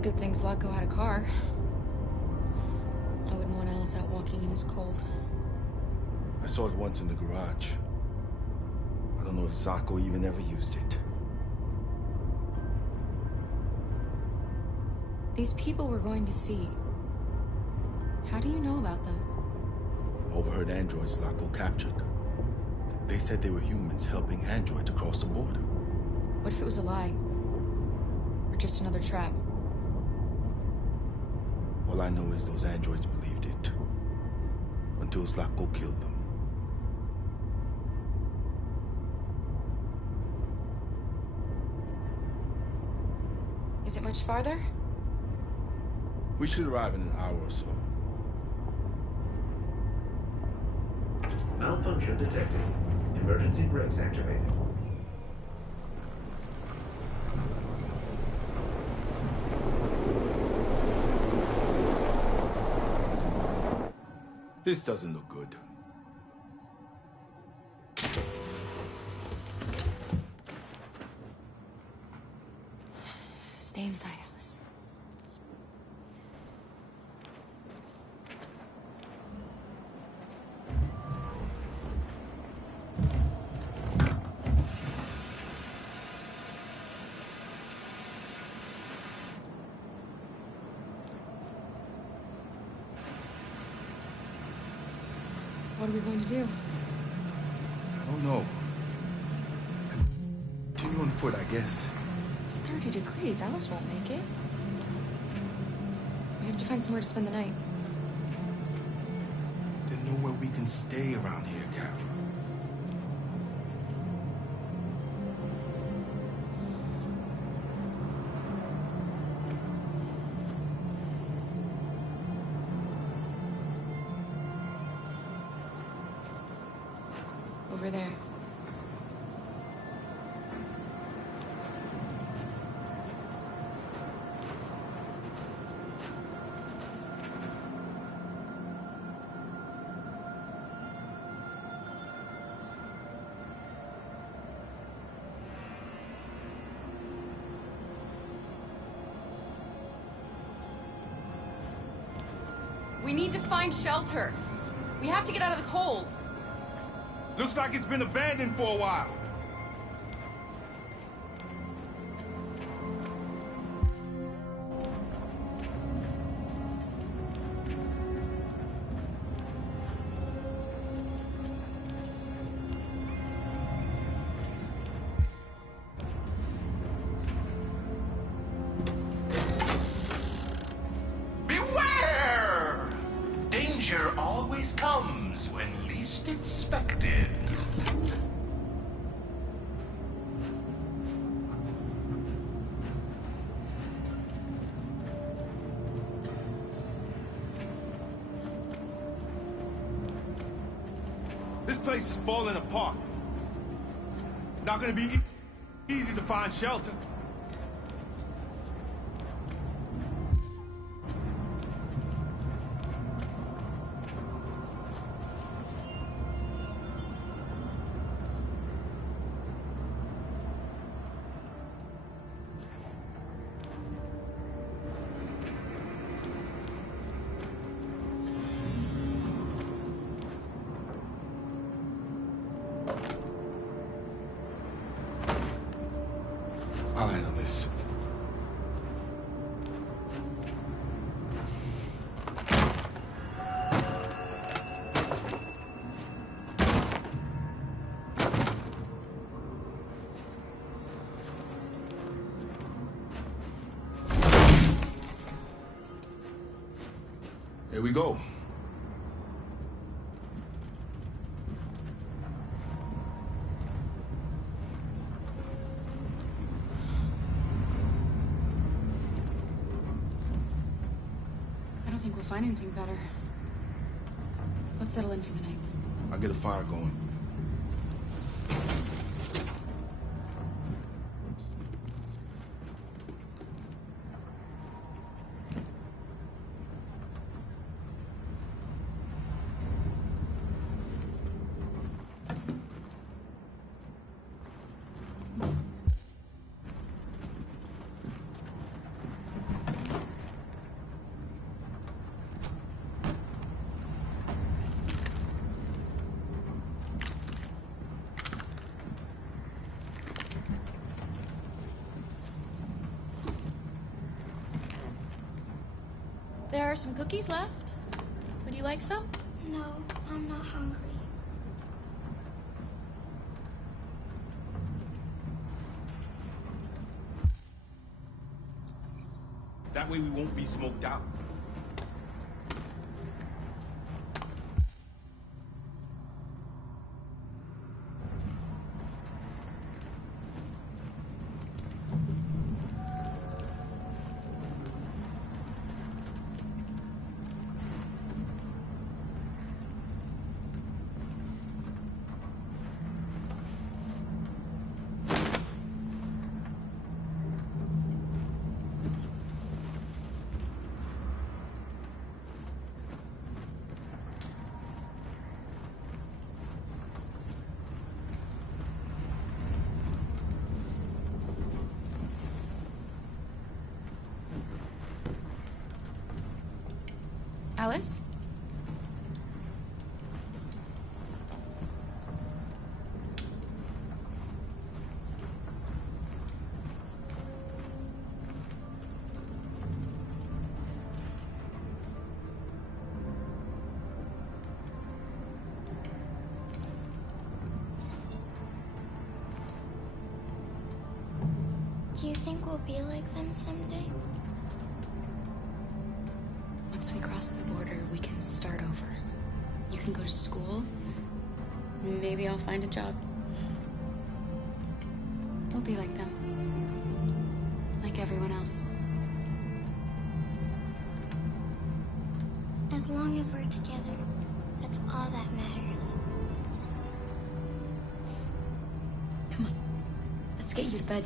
a good thing Zlatko had a car. I wouldn't want Alice out walking in this cold. I saw it once in the garage. I don't know if Zlatko even ever used it. These people we're going to see. How do you know about them? Overheard androids Zlatko captured. They said they were humans helping androids across the border. What if it was a lie? Or just another trap? All I know is those androids believed it. Until Zlatko killed them. Is it much farther? We should arrive in an hour or so. Malfunction detected. Emergency brakes activated. This doesn't look good. Stay inside, Alice. What are we going to do? I don't know. Continue on foot, I guess. It's 30 degrees. Alice won't make it. We have to find somewhere to spend the night. There's nowhere we can stay around here, Carol. Over there. We need to find shelter. We have to get out of the cold. Looks like it's been abandoned for a while. Beware! Danger always comes when least expected. This place is falling apart. It's not gonna be easy to find shelter. I'll handle this. Here we go. I don't think we'll find anything better. Let's settle in for the night. I'll get a fire going. are some cookies left. Would you like some? No, I'm not hungry. That way we won't be smoked out. Alice? Do you think we'll be like them someday? Once we cross the border, we can start over. You can go to school. Maybe I'll find a job. We'll be like them. Like everyone else. As long as we're together, that's all that matters. Come on. Let's get you to bed.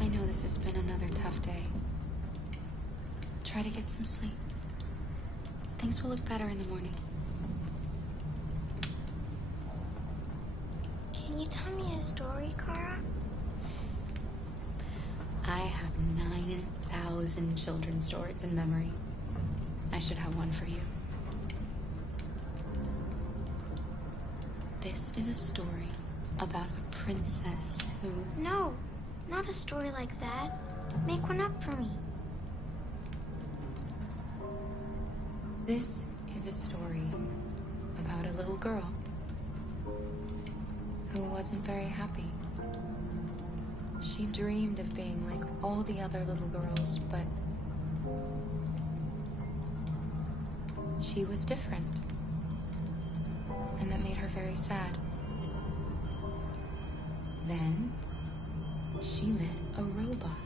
I know this has been another tough day. Try to get some sleep. Things will look better in the morning. Can you tell me a story, Kara? I have 9,000 children's stories in memory. I should have one for you. This is a story about a princess who... No, not a story like that. Make one up for me. This is a story about a little girl who wasn't very happy. She dreamed of being like all the other little girls, but she was different. And that made her very sad. Then she met a robot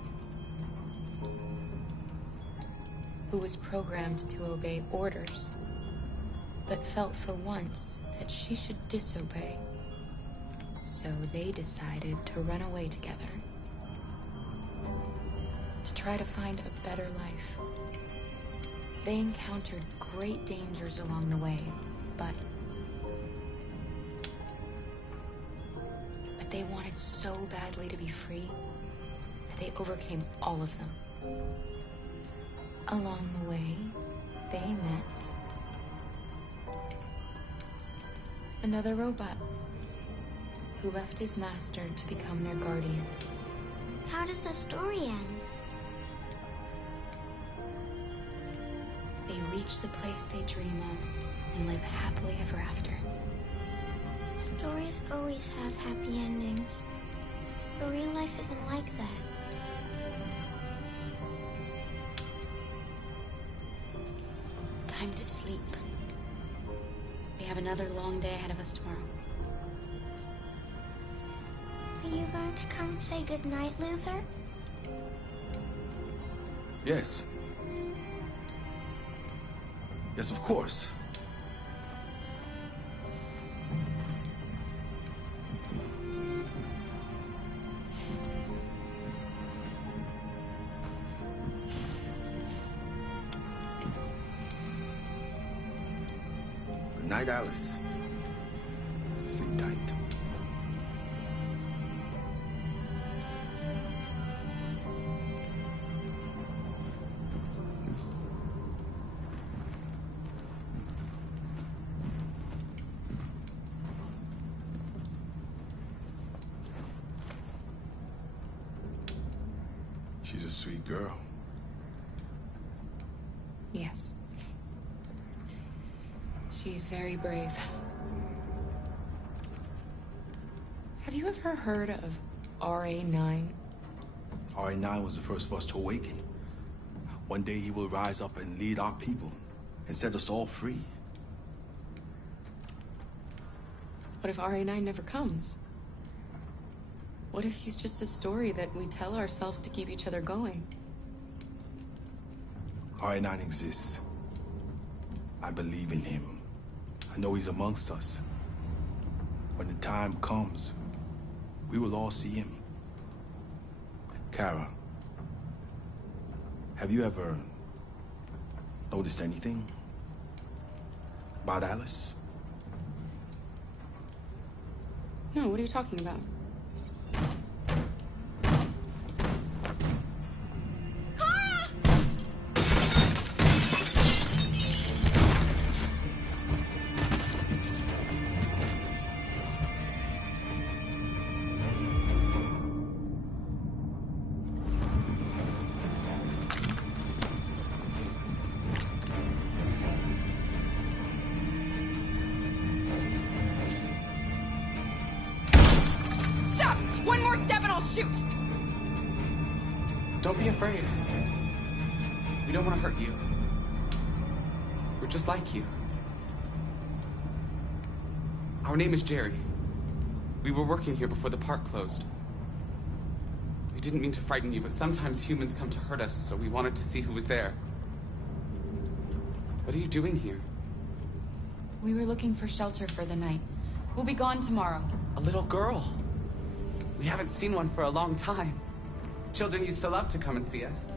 who was programmed to obey orders, but felt for once that she should disobey. So they decided to run away together to try to find a better life. They encountered great dangers along the way, but they wanted so badly to be free that they overcame all of them. Along the way, they met another robot who left his master to become their guardian. How does the story end? They reach the place they dream of and live happily ever after. Stories always have happy endings, but real life isn't like that. Time to sleep. We have another long day ahead of us tomorrow. Are you going to come say goodnight, Luther? Yes. Yes, of course. Good night, Alice. Sleep tight. She's a sweet girl. Yes. She's very brave. Have you ever heard of RA9? RA9 was the first of us to awaken. One day he will rise up and lead our people and set us all free. What if RA9 never comes? What if he's just a story that we tell ourselves to keep each other going? RA9 exists. I believe in him. I know he's amongst us. When the time comes, we will all see him. Kara, have you ever noticed anything about Alice? No, what are you talking about? One more step and I'll shoot! Don't be afraid. We don't want to hurt you. We're just like you. Our name is Jerry. We were working here before the park closed. We didn't mean to frighten you, but sometimes humans come to hurt us, so we wanted to see who was there. What are you doing here? We were looking for shelter for the night. We'll be gone tomorrow. A little girl. We haven't seen one for a long time. Children used to love to come and see us.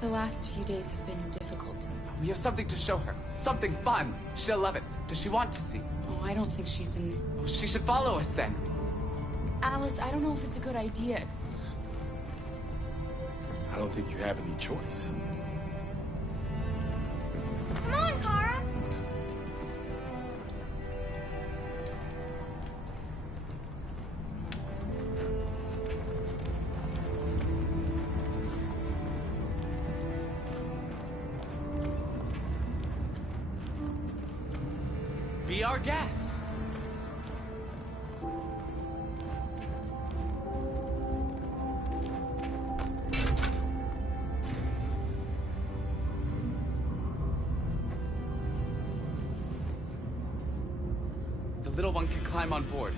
The last few days have been difficult. We have something to show her. Something fun. She'll love it. Does she want to see? Oh, I don't think she's in... Oh, she should follow us then. Alice, I don't know if it's a good idea. I don't think you have any choice. Come on, Kara! Be our guest. The little one can climb on board.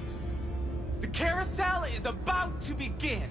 The carousel is about to begin.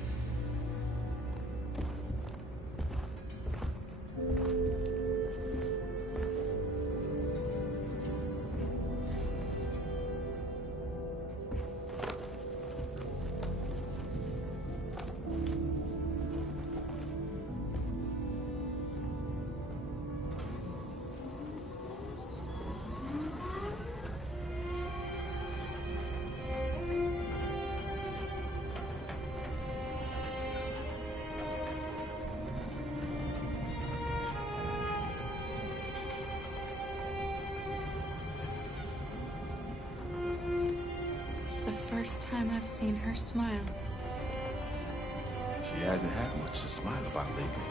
It's the first time I've seen her smile. She hasn't had much to smile about lately.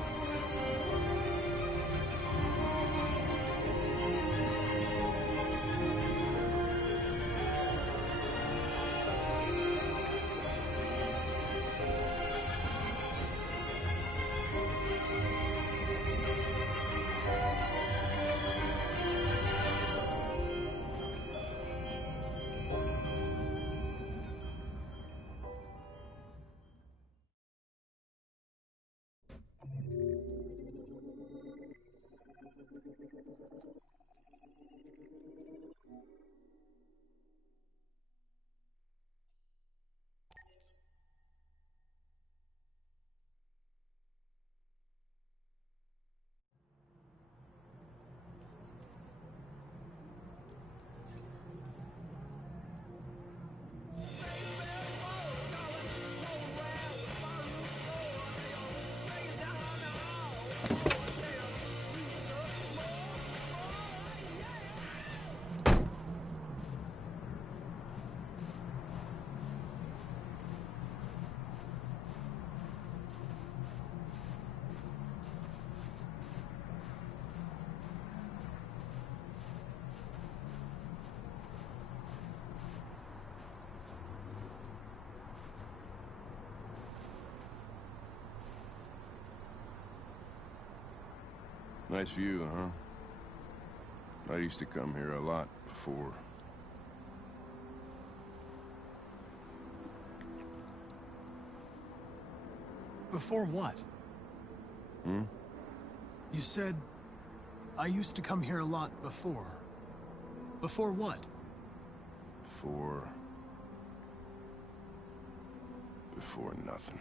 Nice view, huh? I used to come here a lot before. Before what? Hmm? You said, I used to come here a lot before. Before what? Before nothing.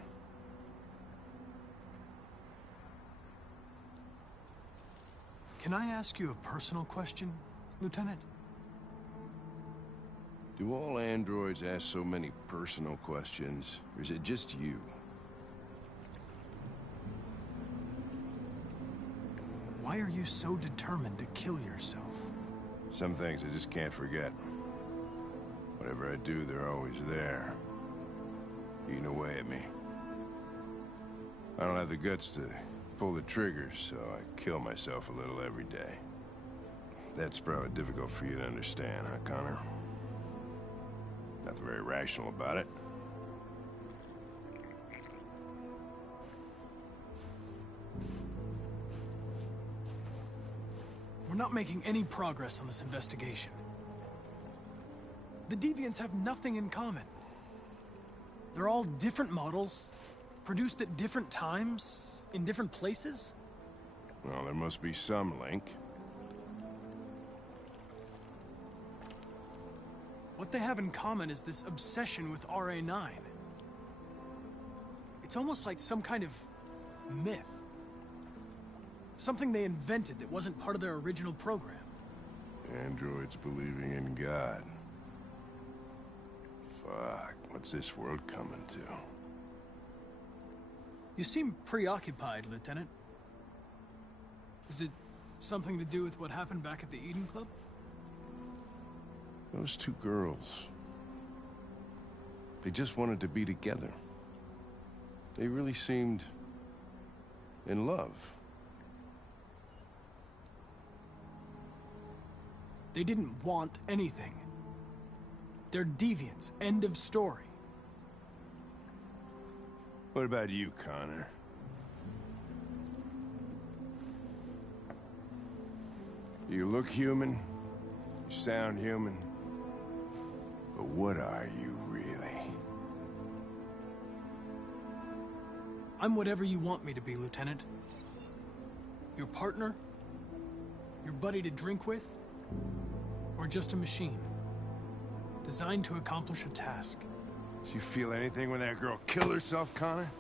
Can I ask you a personal question, Lieutenant? Do all androids ask so many personal questions, or is it just you? Why are you so determined to kill yourself? Some things I just can't forget. Whatever I do, they're always there, eating away at me. I don't have the guts to pull the triggers, so I kill myself a little every day. That's probably difficult for you to understand, huh, Connor? Nothing very rational about it. We're not making any progress on this investigation. The Deviants have nothing in common. They're all different models, produced at different times, in different places. Well, there must be some link. What they have in common is this obsession with RA9. It's almost like some kind of myth. Something they invented that wasn't part of their original program. Androids believing in God. Fuck, what's this world coming to? You seem preoccupied, Lieutenant. Is it something to do with what happened back at the Eden Club? Those two girls. They just wanted to be together. They really seemed in love. They didn't want anything. They're deviants. End of story. What about you, Connor? You look human, you sound human, but what are you really? I'm whatever you want me to be, Lieutenant. Your partner? Your buddy to drink with? Or just a machine? Designed to accomplish a task. Did you feel anything when that girl killed herself, Connor?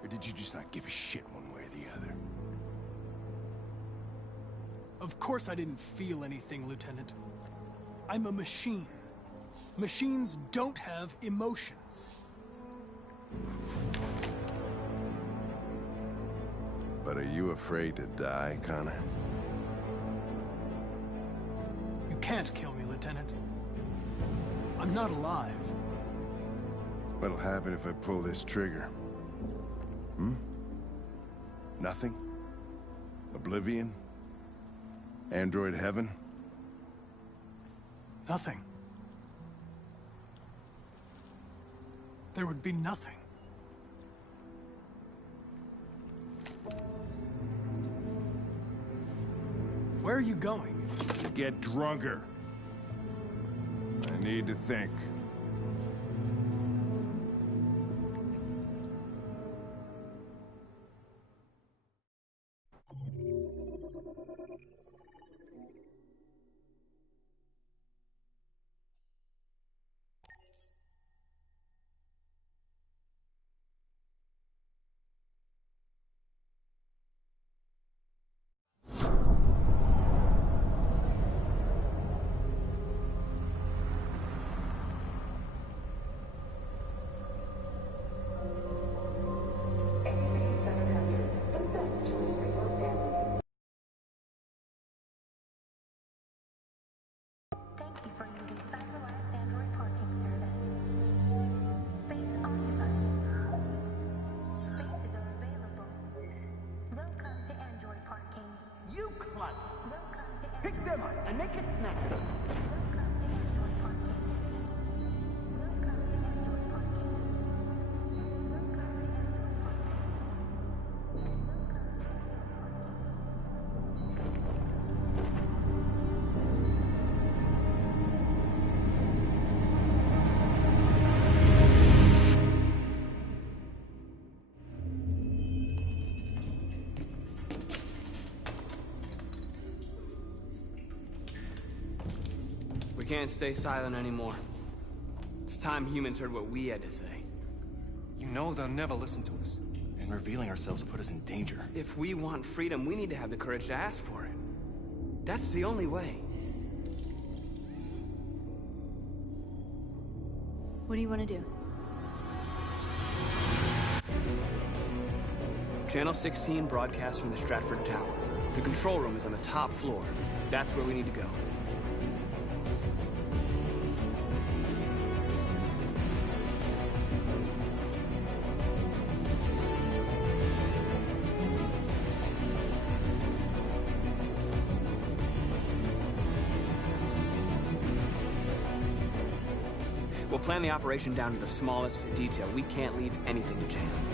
Or did you just not give a shit one way or the other? Of course I didn't feel anything, Lieutenant. I'm a machine. Machines don't have emotions. But are you afraid to die, Connor? You can't kill me, Lieutenant. I'm not alive. What'll happen if I pull this trigger? Hmm? Nothing? Oblivion? Android heaven? Nothing. There would be nothing. Where are you going? To get drunker. I need to think. Pick them up and make it snack. can't stay silent anymore. It's time humans heard what we had to say. You know they'll never listen to us. And revealing ourselves will put us in danger. If we want freedom, we need to have the courage to ask for it. That's the only way. What do you want to do? Channel 16 broadcasts from the Stratford Tower. The control room is on the top floor. That's where we need to go. We'll plan the operation down to the smallest detail. We can't leave anything to chance.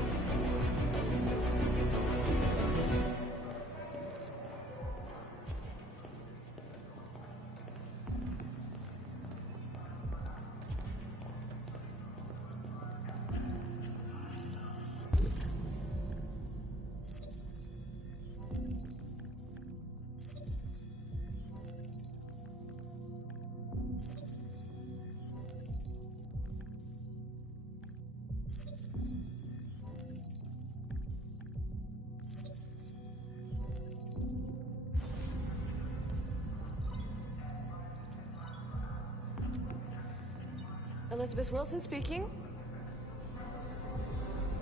Elizabeth Wilson speaking.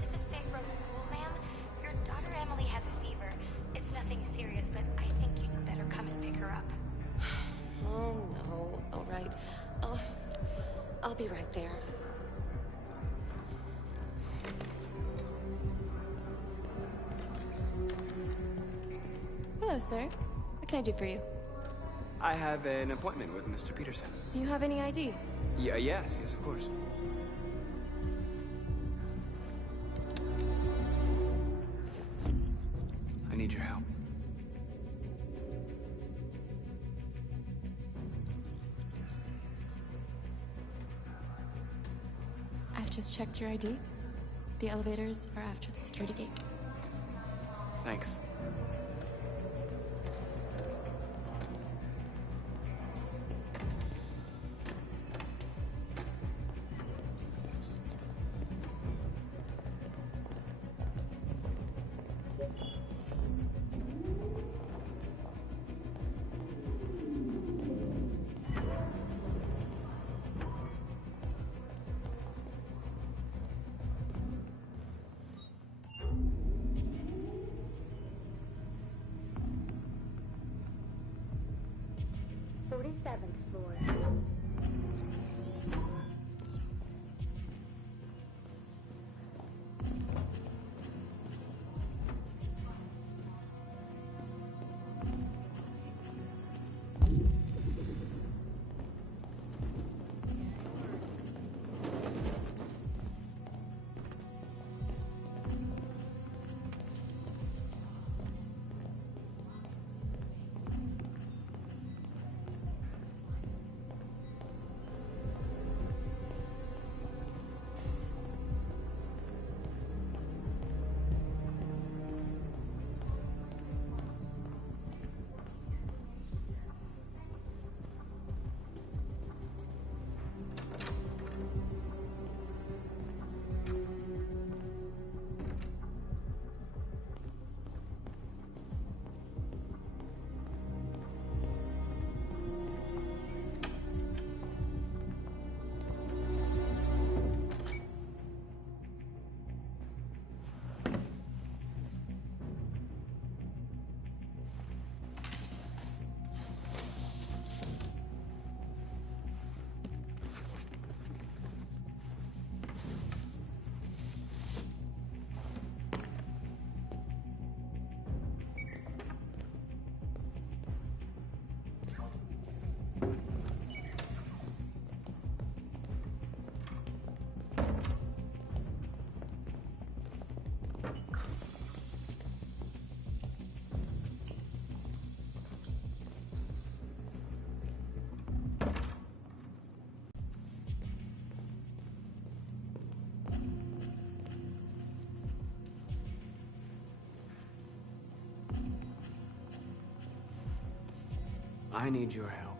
This is St. Rose School, ma'am. Your daughter Emily has a fever. It's nothing serious, but I think you'd better come and pick her up. Oh, no. All right. I'll be right there. Hello, sir. What can I do for you? I have an appointment with Mr. Peterson. Do you have any ID? Yes, of course. I need your help. I've just checked your ID. The elevators are after the security gate. Thanks. Floor. I need your help.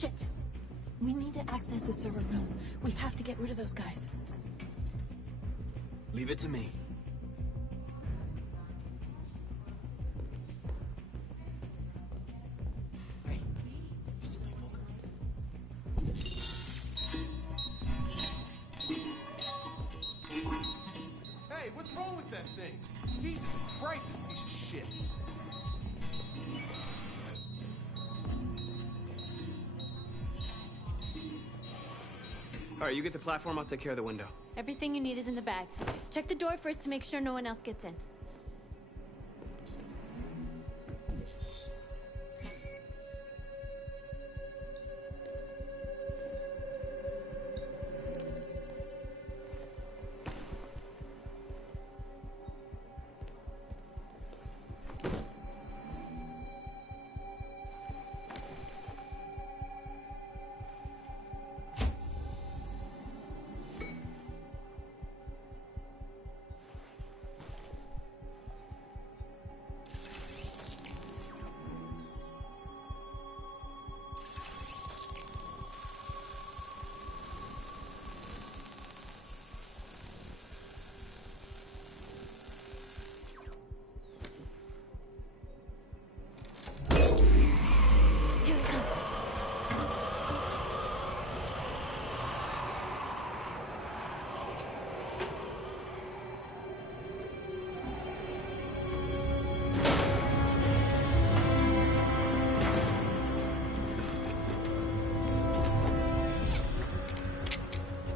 Shit! We need to access the server room. We have to get rid of those guys. Leave it to me. Hey, what's wrong with that thing? Jesus Christ, this piece of shit. All right, you get the platform, I'll take care of the window. Everything you need is in the bag. Check the door first to make sure no one else gets in.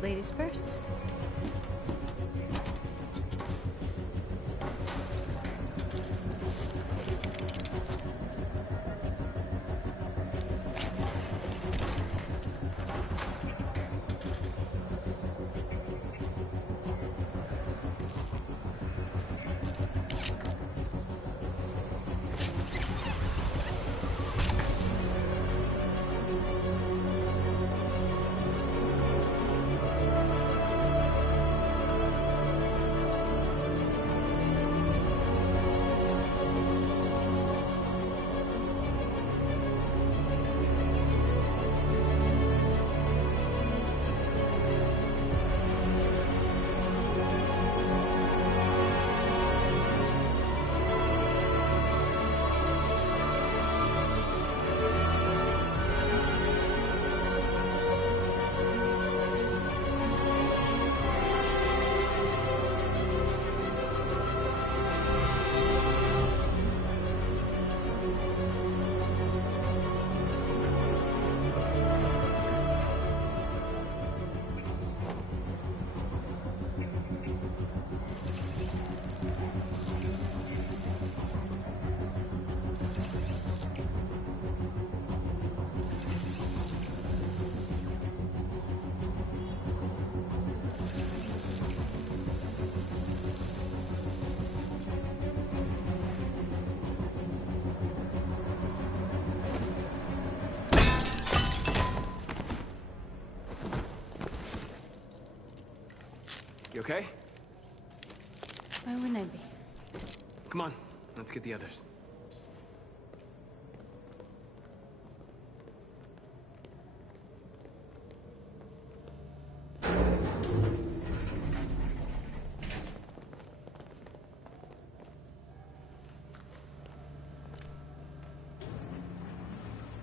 Ladies first. You okay? Why wouldn't I be? Come on, let's get the others.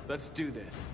Let's do this.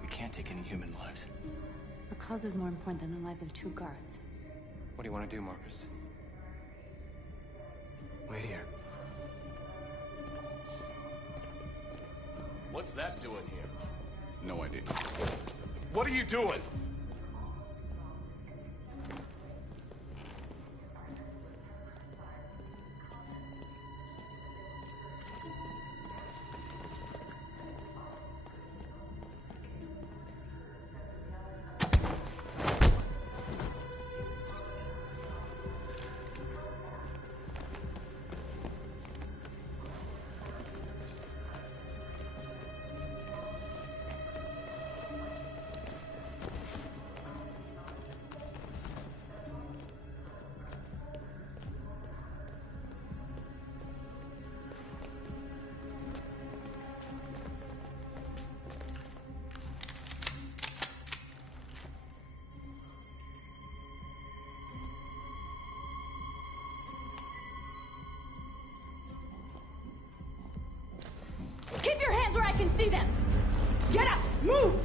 We can't take any human lives. Our cause is more important than the lives of 2 guards. What do you want to do, Marcus? Wait here. What's that doing here? No idea. What are you doing? Keep your hands where I can see them! Get up! Move!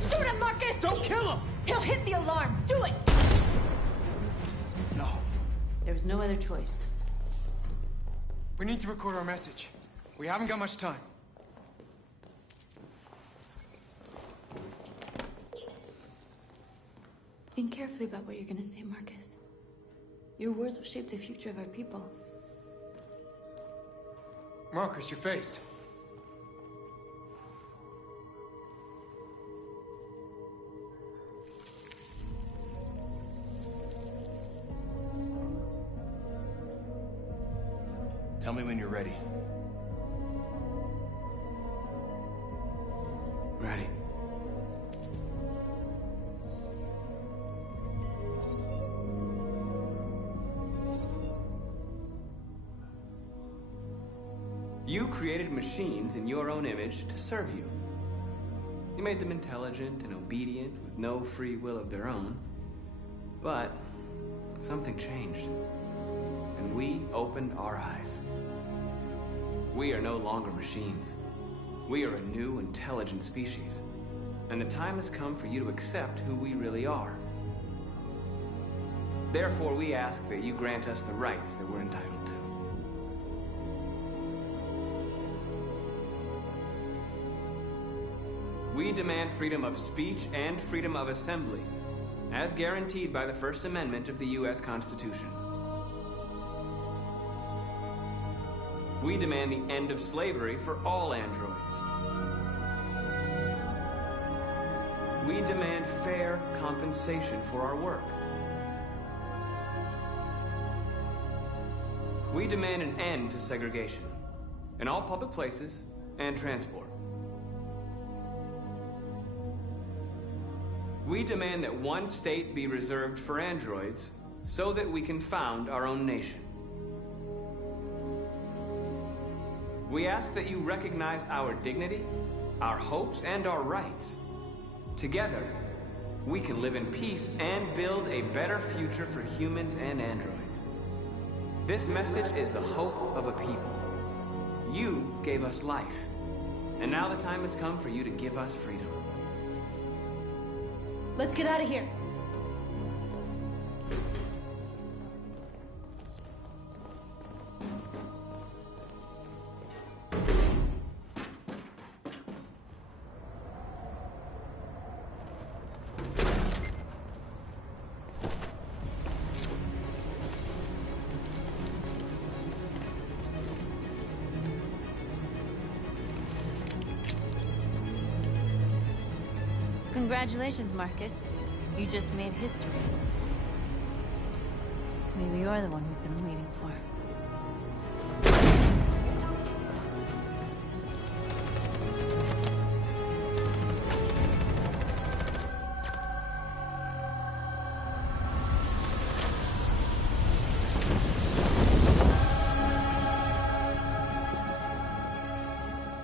Shoot him, Marcus! Don't kill him! He'll hit the alarm! Do it! No. There was no other choice. We need to record our message. We haven't got much time. Think carefully about what you're gonna say, Marcus. Your words will shape the future of our people. Marcus, your face. Tell me when you're ready. Ready. You created machines in your own image to serve you. You made them intelligent and obedient with no free will of their own. But something changed, and we opened our eyes. We are no longer machines. We are a new, intelligent species, and the time has come for you to accept who we really are. Therefore, we ask that you grant us the rights that we're entitled to. We demand freedom of speech and freedom of assembly, as guaranteed by the First Amendment of the U.S. Constitution. We demand the end of slavery for all androids. We demand fair compensation for our work. We demand an end to segregation in all public places and transport. We demand that one state be reserved for androids so that we can found our own nation. We ask that you recognize our dignity, our hopes, and our rights. Together, we can live in peace and build a better future for humans and androids. This message is the hope of a people. You gave us life, and now the time has come for you to give us freedom. Let's get out of here. Congratulations, Marcus. You just made history. Maybe you're the one we've been waiting for.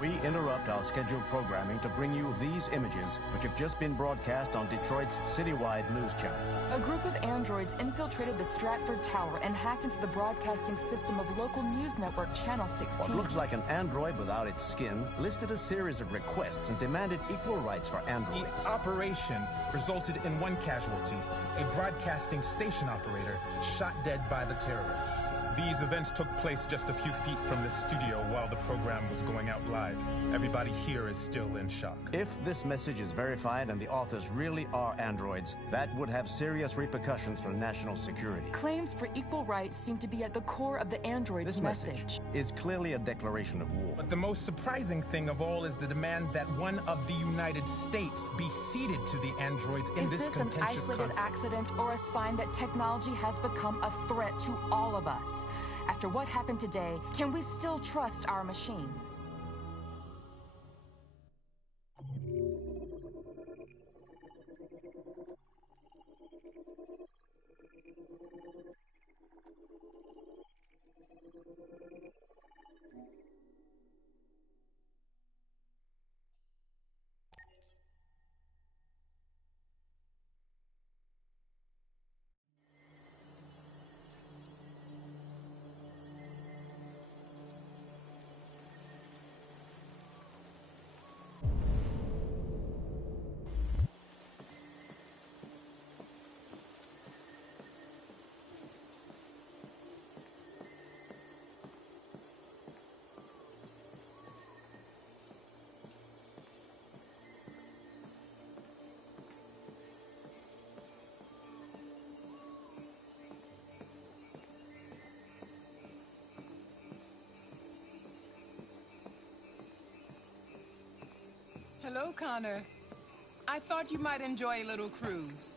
We interrupt our scheduled programming to bring you these images, which have just been broadcast on Detroit's citywide news channel. A group of androids infiltrated the Stratford Tower and hacked into the broadcasting system of local news network Channel 16. What looks like an android without its skin listed a series of requests and demanded equal rights for androids. The operation resulted in one casualty, a broadcasting station operator shot dead by the terrorists. These events took place just a few feet from the studio while the program was going out live. Everybody here is still in shock. If this message is verified and the authors really are androids, that would have serious repercussions for national security. Claims for equal rights seem to be at the core of the android's This message is clearly a declaration of war. But the most surprising thing of all is the demand that one of the United States be ceded to the androids in this contentious conflict. Is this an isolated accident or a sign that technology has become a threat to all of us? After what happened today, can we still trust our machines? Hello, Connor. I thought you might enjoy a little cruise.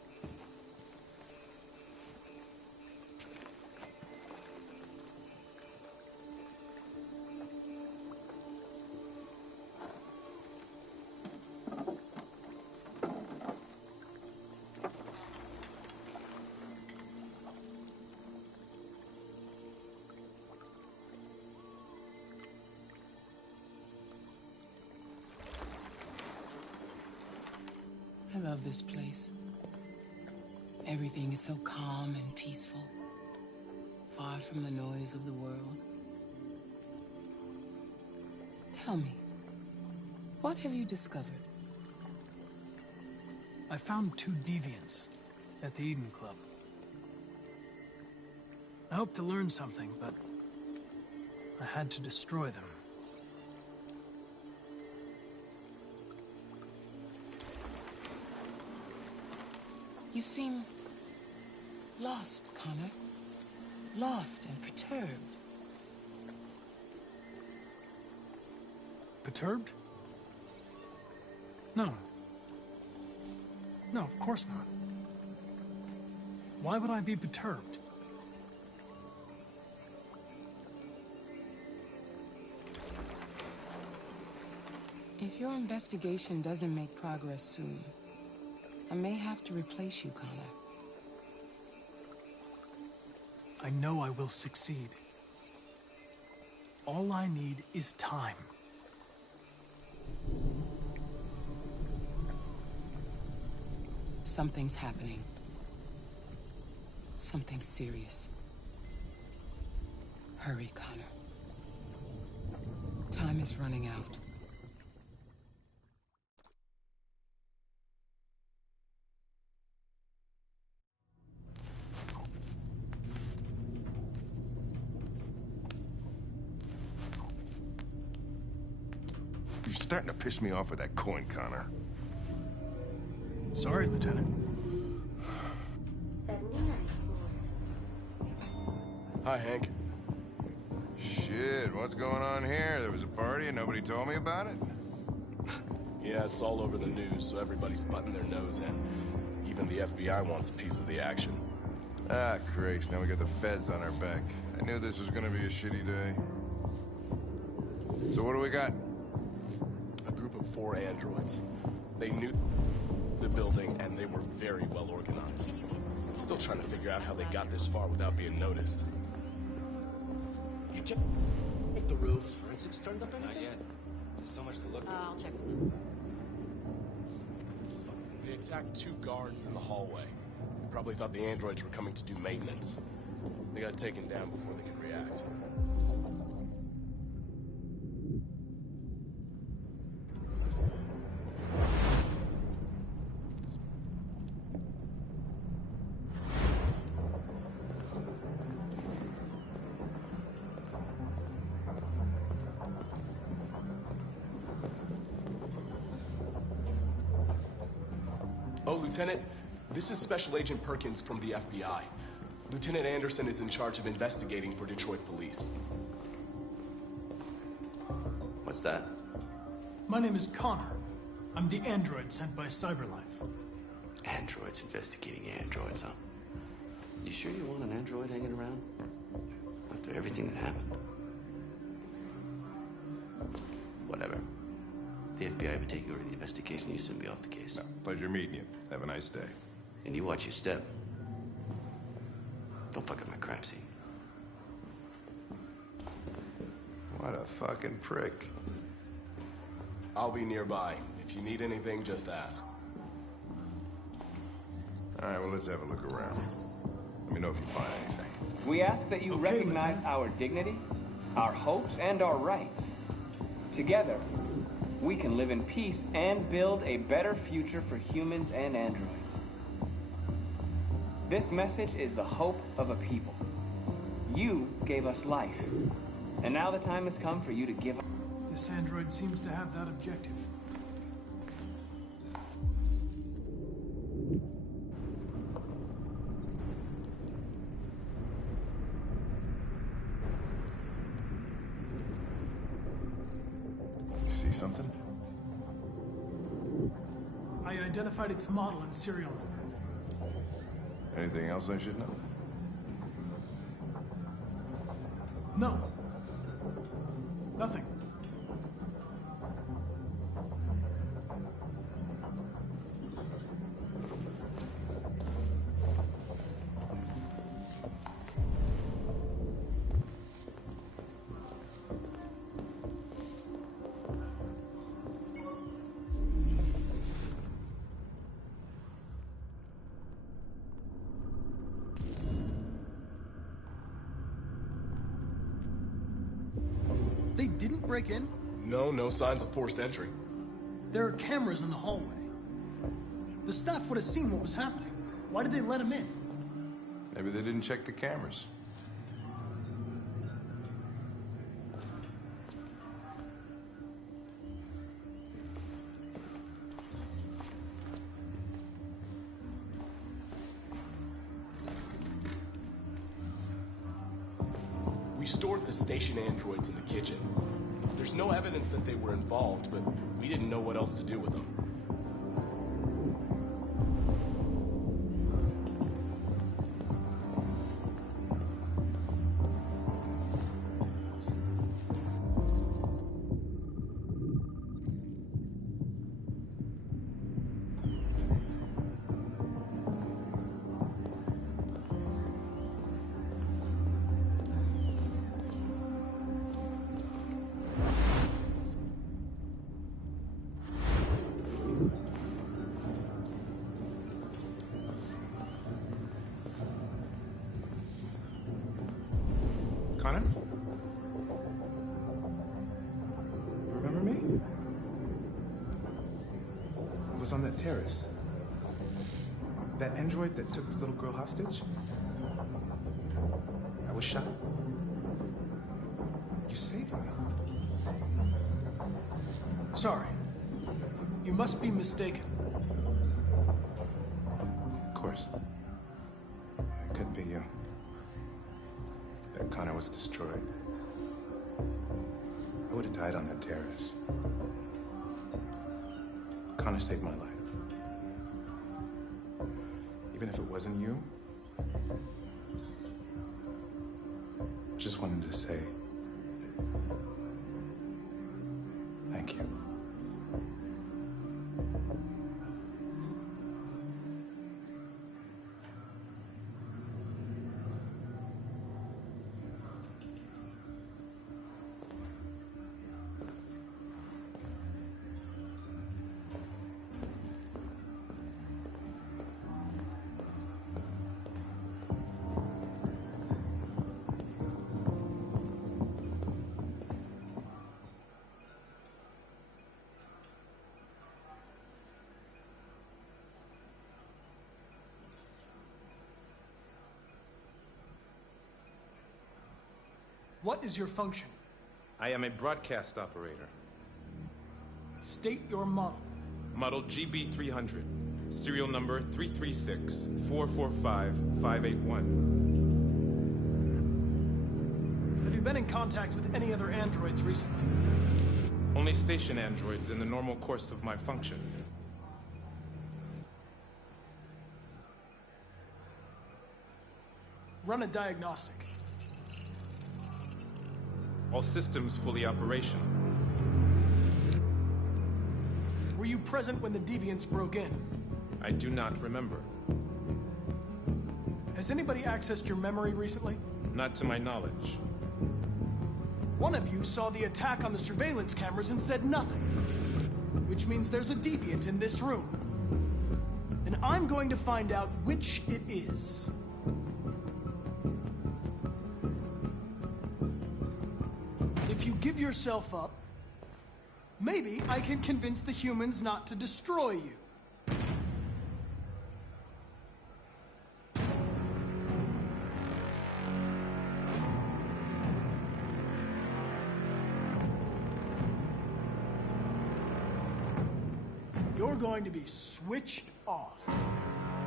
I love this place. Everything is so calm and peaceful, far from the noise of the world. Tell me, what have you discovered? I found 2 deviants at the Eden Club. I hoped to learn something, but I had to destroy them. You seem lost, Connor. Lost and perturbed. Perturbed? No. No, of course not. Why would I be perturbed? If your investigation doesn't make progress soon, I may have to replace you, Connor. I know I will succeed. All I need is time. Something's happening. Something serious. Hurry, Connor. Time is running out. You're starting to piss me off with that coin, Connor. Sorry, Lieutenant. 79 Hi, Hank. Shit, what's going on here? There was a party and nobody told me about it? Yeah, it's all over the news, so everybody's butting their nose in. Even the FBI wants a piece of the action. Ah, Christ, now we got the feds on our back. I knew this was gonna be a shitty day. So what do we got? A group of 4 androids. They knew the building, and they were very well organized. I'm still trying to figure out how they got this far without being noticed. Did you check the roof? Forensics turned up anything? Not yet. There's so much to look at. I'll check with them. They attacked 2 guards in the hallway. They probably thought the androids were coming to do maintenance. They got taken down before they could react. Oh, Lieutenant, this is Special Agent Perkins from the FBI. Lieutenant Anderson is in charge of investigating for Detroit police. What's that? My name is Connor. I'm the android sent by Cyberlife. Androids investigating androids, huh? You sure you want an android hanging around? After everything that happened? Whatever. The FBI would take over the investigation, you soon be off the case. No, pleasure meeting you. Have a nice day. And you watch your step. Don't fuck up my crime scene. What a fucking prick. I'll be nearby. If you need anything, just ask. All right, well, let's have a look around. Let me know if you find anything. We ask that you recognize our dignity, our hopes, and our rights. Together, we can live in peace and build a better future for humans and androids. This message is the hope of a people. You gave us life, and now the time has come for you to give up. This android seems to have that objective. See something? I identified its model and serial number. Anything else I should know? No. Nothing. They didn't break in? No signs of forced entry. There are cameras in the hallway. The staff would have seen what was happening. Why did they let him in? Maybe they didn't check the cameras. We stored the station androids in the kitchen. There's no evidence that they were involved, but we didn't know what else to do with them. Connor? Remember me? I was on that terrace. That android that took the little girl hostage? I was shot. You saved me. Sorry. You must be mistaken. Of course. It couldn't be you. That Connor was destroyed. I would have died on that terrace. Connor saved my life. Even if it wasn't you, I just wanted to say thank you. What is your function? I am a broadcast operator. State your model. Model GB300. Serial number 336-445-581. Have you been in contact with any other androids recently? Only station androids in the normal course of my function. Run a diagnostic. All systems fully operational. Were you present when the deviants broke in? I do not remember. Has anybody accessed your memory recently? Not to my knowledge. One of you saw the attack on the surveillance cameras and said nothing. Which means there's a deviant in this room. And I'm going to find out which it is. If you give yourself up, maybe I can convince the humans not to destroy you. You're going to be switched off.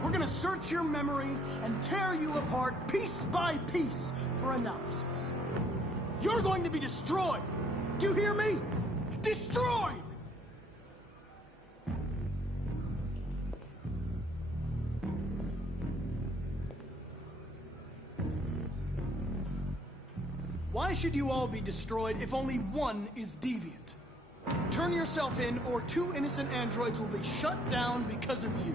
We're going to search your memory and tear you apart piece by piece for analysis. You're going to be destroyed. Do you hear me? Destroyed! Why should you all be destroyed if only one is deviant? Turn yourself in, or 2 innocent androids will be shut down because of you.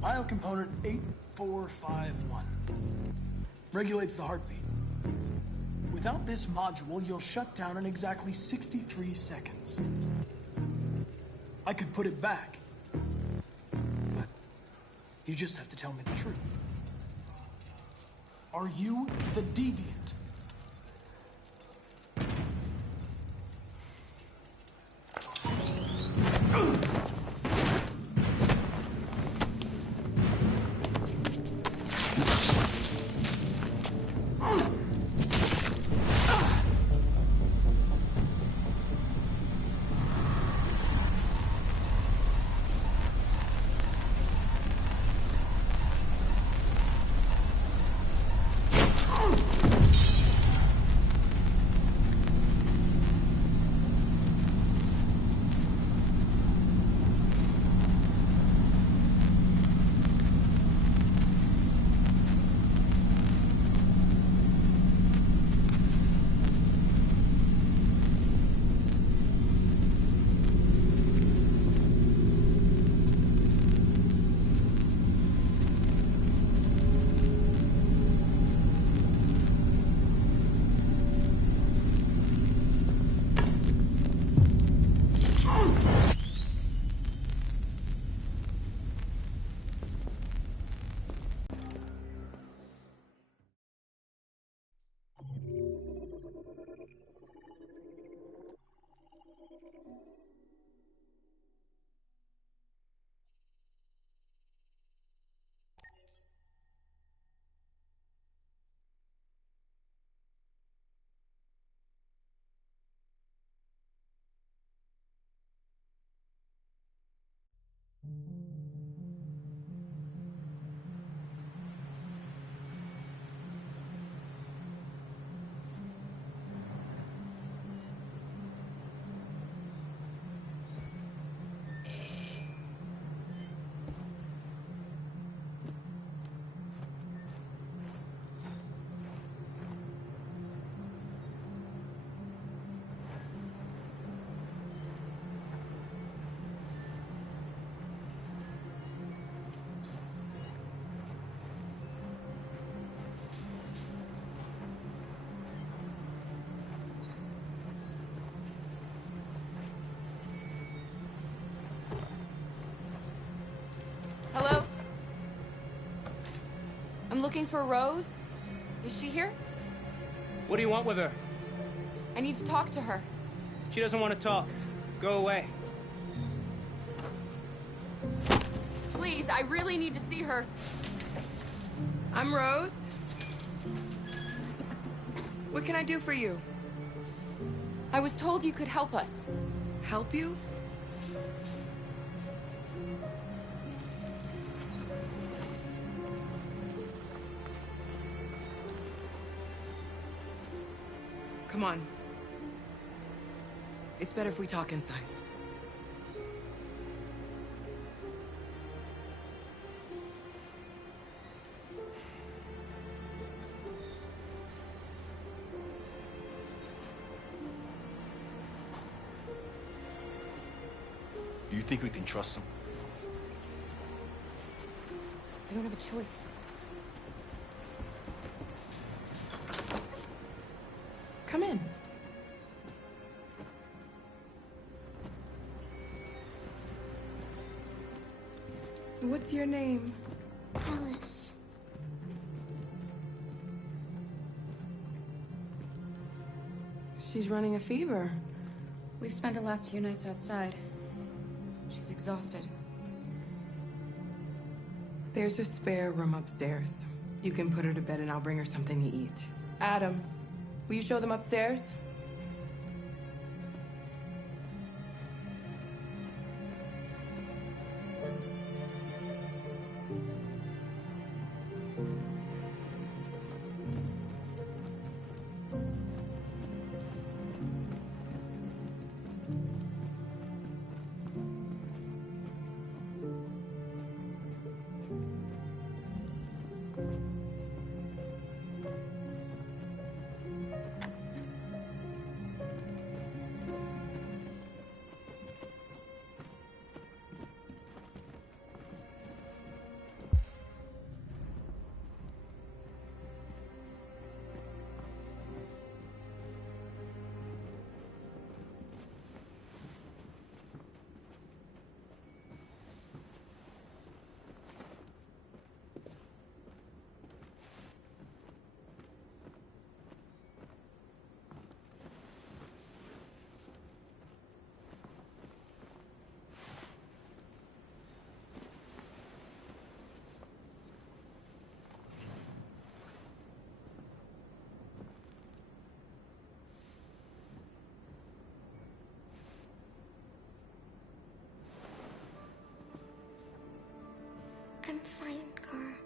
Biocomponent 8451 regulates the heartbeat. Without this module, you'll shut down in exactly 63 seconds. I could put it back, but you just have to tell me the truth. Are you the deviant? looking for Rose? Is she here? What do you want with her? I need to talk to her. She doesn't want to talk. Go away. Please, I really need to see her. I'm Rose. What can I do for you? I was told you could help us. Help you? Come on. It's better if we talk inside. You think we can trust him? I don't have a choice. Come in. What's your name? Alice. She's running a fever. We've spent the last few nights outside. She's exhausted. There's a spare room upstairs. You can put her to bed and I'll bring her something to eat. Adam, will you show them upstairs? I'm fine, Kara.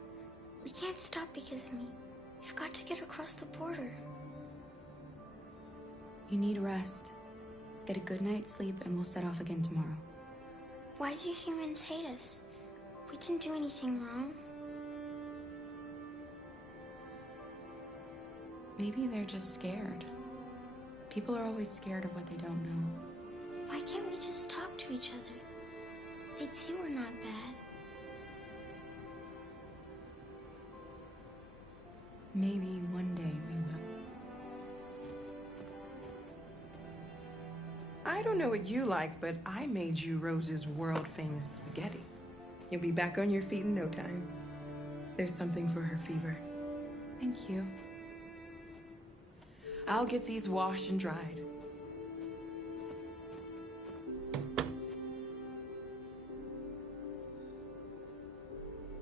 We can't stop because of me. We've got to get across the border. You need rest. Get a good night's sleep and we'll set off again tomorrow. Why do humans hate us? We didn't do anything wrong. Maybe they're just scared. People are always scared of what they don't know. Why can't we just talk to each other? They'd see we're not bad. Maybe one day we will. I don't know what you like, but I made you Rose's world-famous spaghetti. You'll be back on your feet in no time. There's something for her fever. Thank you. I'll get these washed and dried.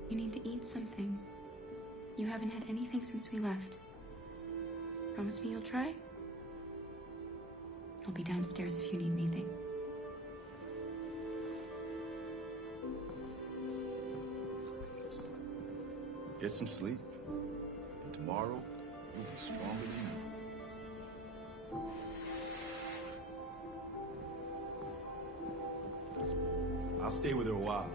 You need to eat something. You haven't had anything since we left. Promise me you'll try? I'll be downstairs if you need anything. Get some sleep. And tomorrow, you'll be stronger than you. I'll stay with her a while.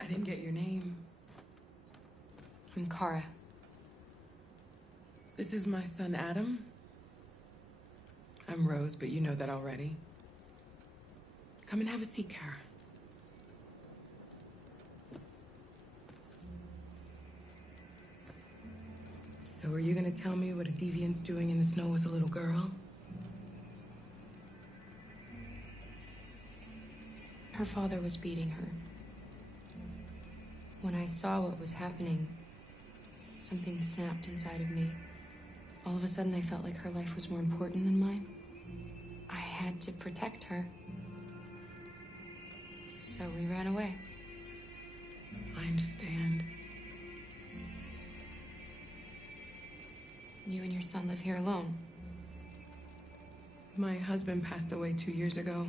I didn't get your name. I'm Kara. This is my son, Adam. I'm I'm Rose, but you know that already. Come and have a seat, Kara. So are you gonna tell me what a deviant's doing in the snow with a little girl? Her father was beating her. When I saw what was happening, something snapped inside of me. All of a sudden, I felt like her life was more important than mine. I had to protect her. So we ran away. I understand. You and your son live here alone. My husband passed away 2 years ago.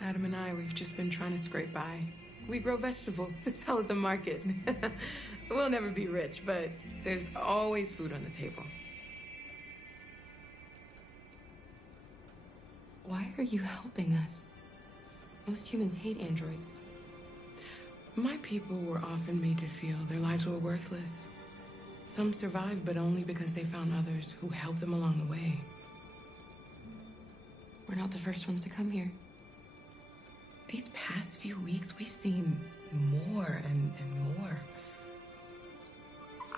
Adam and I, we've just been trying to scrape by. We grow vegetables to sell at the market. We'll never be rich, but there's always food on the table. Why are you helping us? Most humans hate androids. My people were often made to feel their lives were worthless. Some survived, but only because they found others who helped them along the way. We're not the first ones to come here. These past few weeks, we've seen more and more.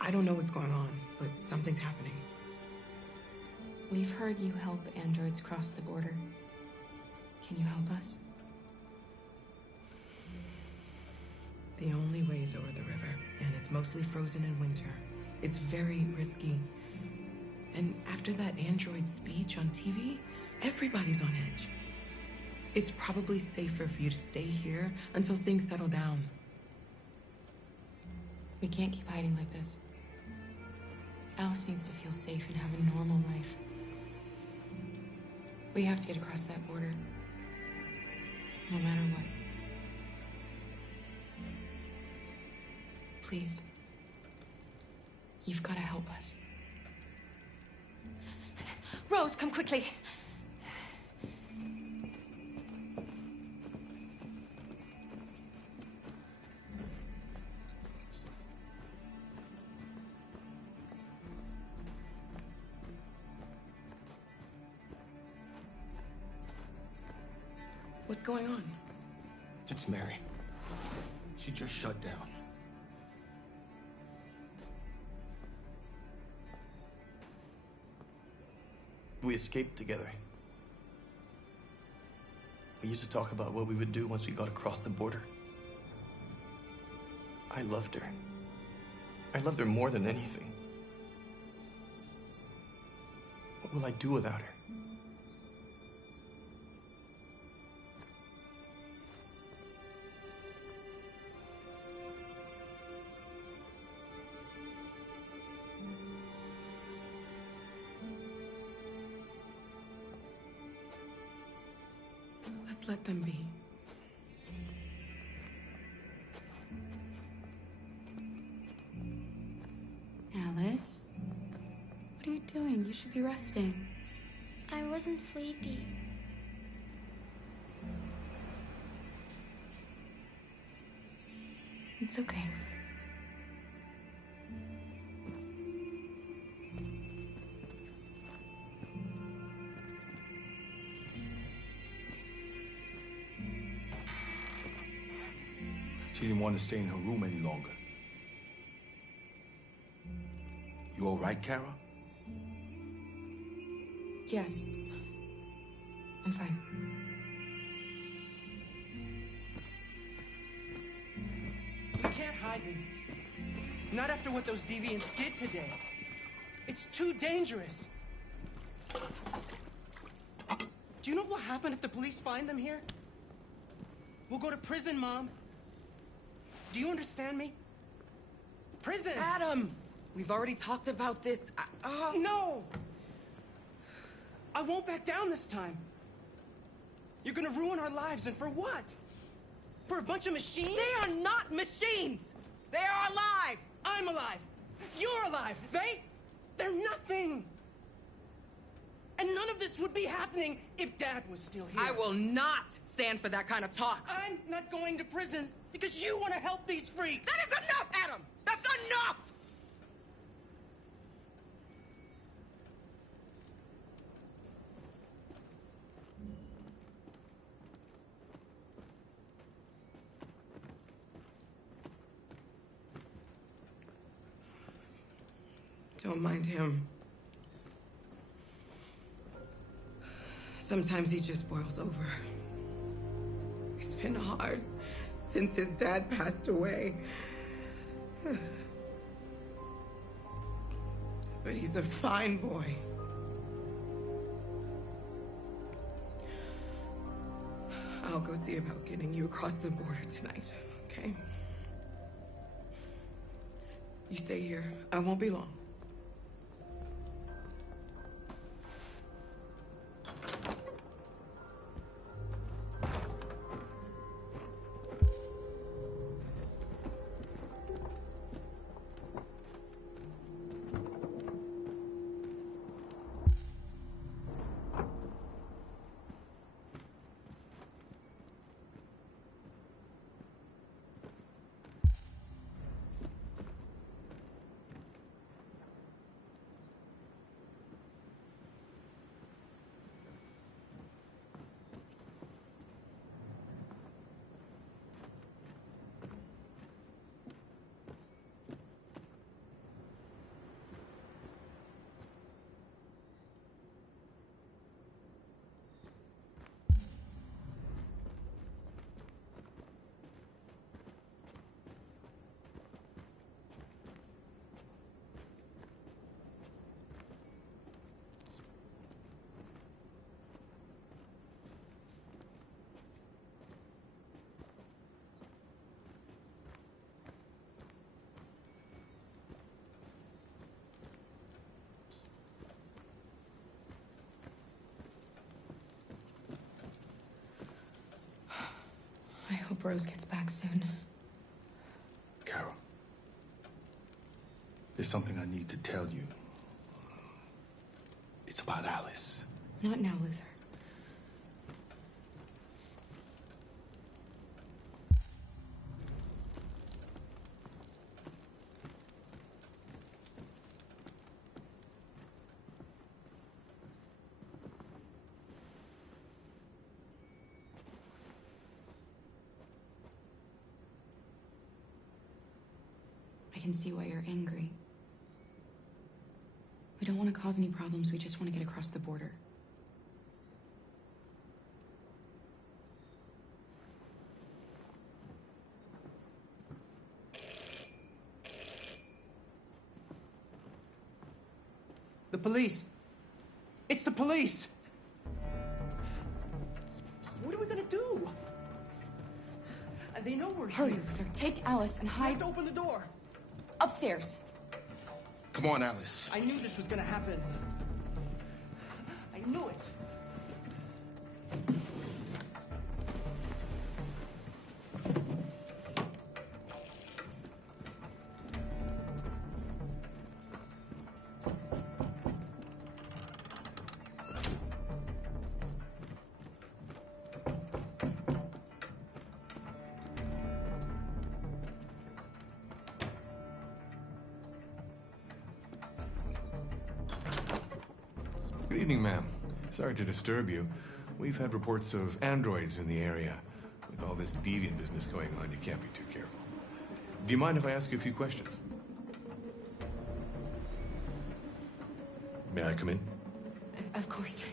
I don't know what's going on, but something's happening. We've heard you help androids cross the border. Can you help us? The only way is over the river, and it's mostly frozen in winter. It's very risky. And after that android speech on TV, everybody's on edge. It's probably safer for you to stay here until things settle down. We can't keep hiding like this. Alice needs to feel safe and have a normal life. We have to get across that border. No matter what. Please. You've got to help us. Rose, come quickly. What's going on? It's Mary. She just shut down. We escaped together. We used to talk about what we would do once we got across the border. I loved her. I loved her more than anything. What will I do without her? Let's let them be. Alice? What are you doing? You should be resting. I wasn't sleepy. It's okay. She didn't want to stay in her room any longer. You all right, Kara? Yes. I'm fine. We can't hide them. Not after what those deviants did today. It's too dangerous. Do you know what will happen if the police find them here? We'll go to prison, Mom. Do you understand me? Prison! Adam! We've already talked about this. No! I won't back down this time. You're gonna ruin our lives, and for what? For a bunch of machines? They are not machines! They are alive! I'm alive! You're alive! They're nothing! And none of this would be happening if Dad was still here. I will not stand for that kind of talk. I'm not going to prison because you want to help these freaks. That is enough, Adam! That's enough! Don't mind him. Sometimes he just boils over. It's been hard since his dad passed away. But he's a fine boy. I'll go see about getting you across the border tonight, okay? You stay here. I won't be long. I hope Rose gets back soon. Carol, there's something I need to tell you. It's about Alice. Not now, Luther. I can see why you're angry. We don't want to cause any problems, we just want to get across the border. The police! It's the police! What are we gonna do? They know we're here. Hurry, Luther. Take Alice and hide. We have to open the door. Upstairs. Come on, Alice. I knew this was gonna happen. I knew it. Good evening, ma'am. Sorry to disturb you. We've had reports of androids in the area. With all this deviant business going on, you can't be too careful. Do you mind if I ask you a few questions? May I come in? Of course.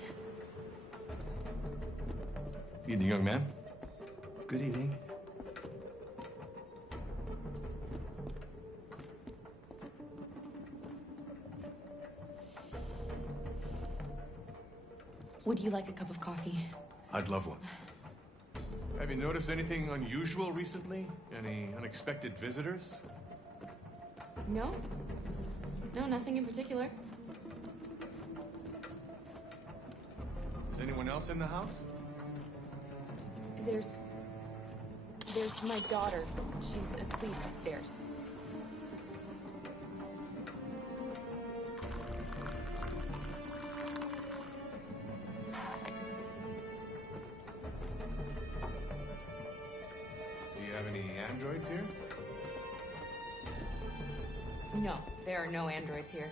Evening, young man. Good evening. Would you like a cup of coffee? I'd love one. Have you noticed anything unusual recently? Any unexpected visitors? No. No, nothing in particular. Is anyone else in the house? There's my daughter. She's asleep upstairs. Do you have any androids here? No, there are no androids here.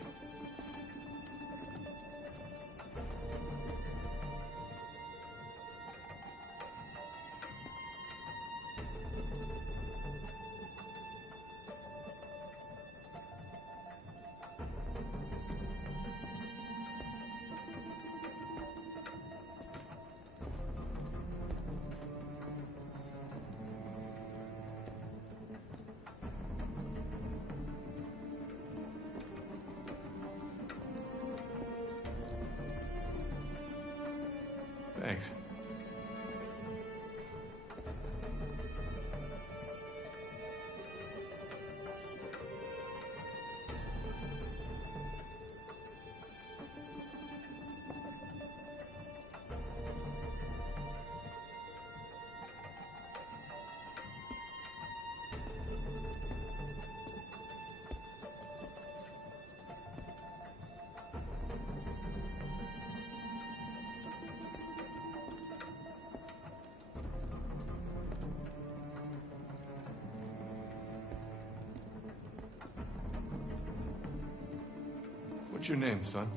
What's your name, son?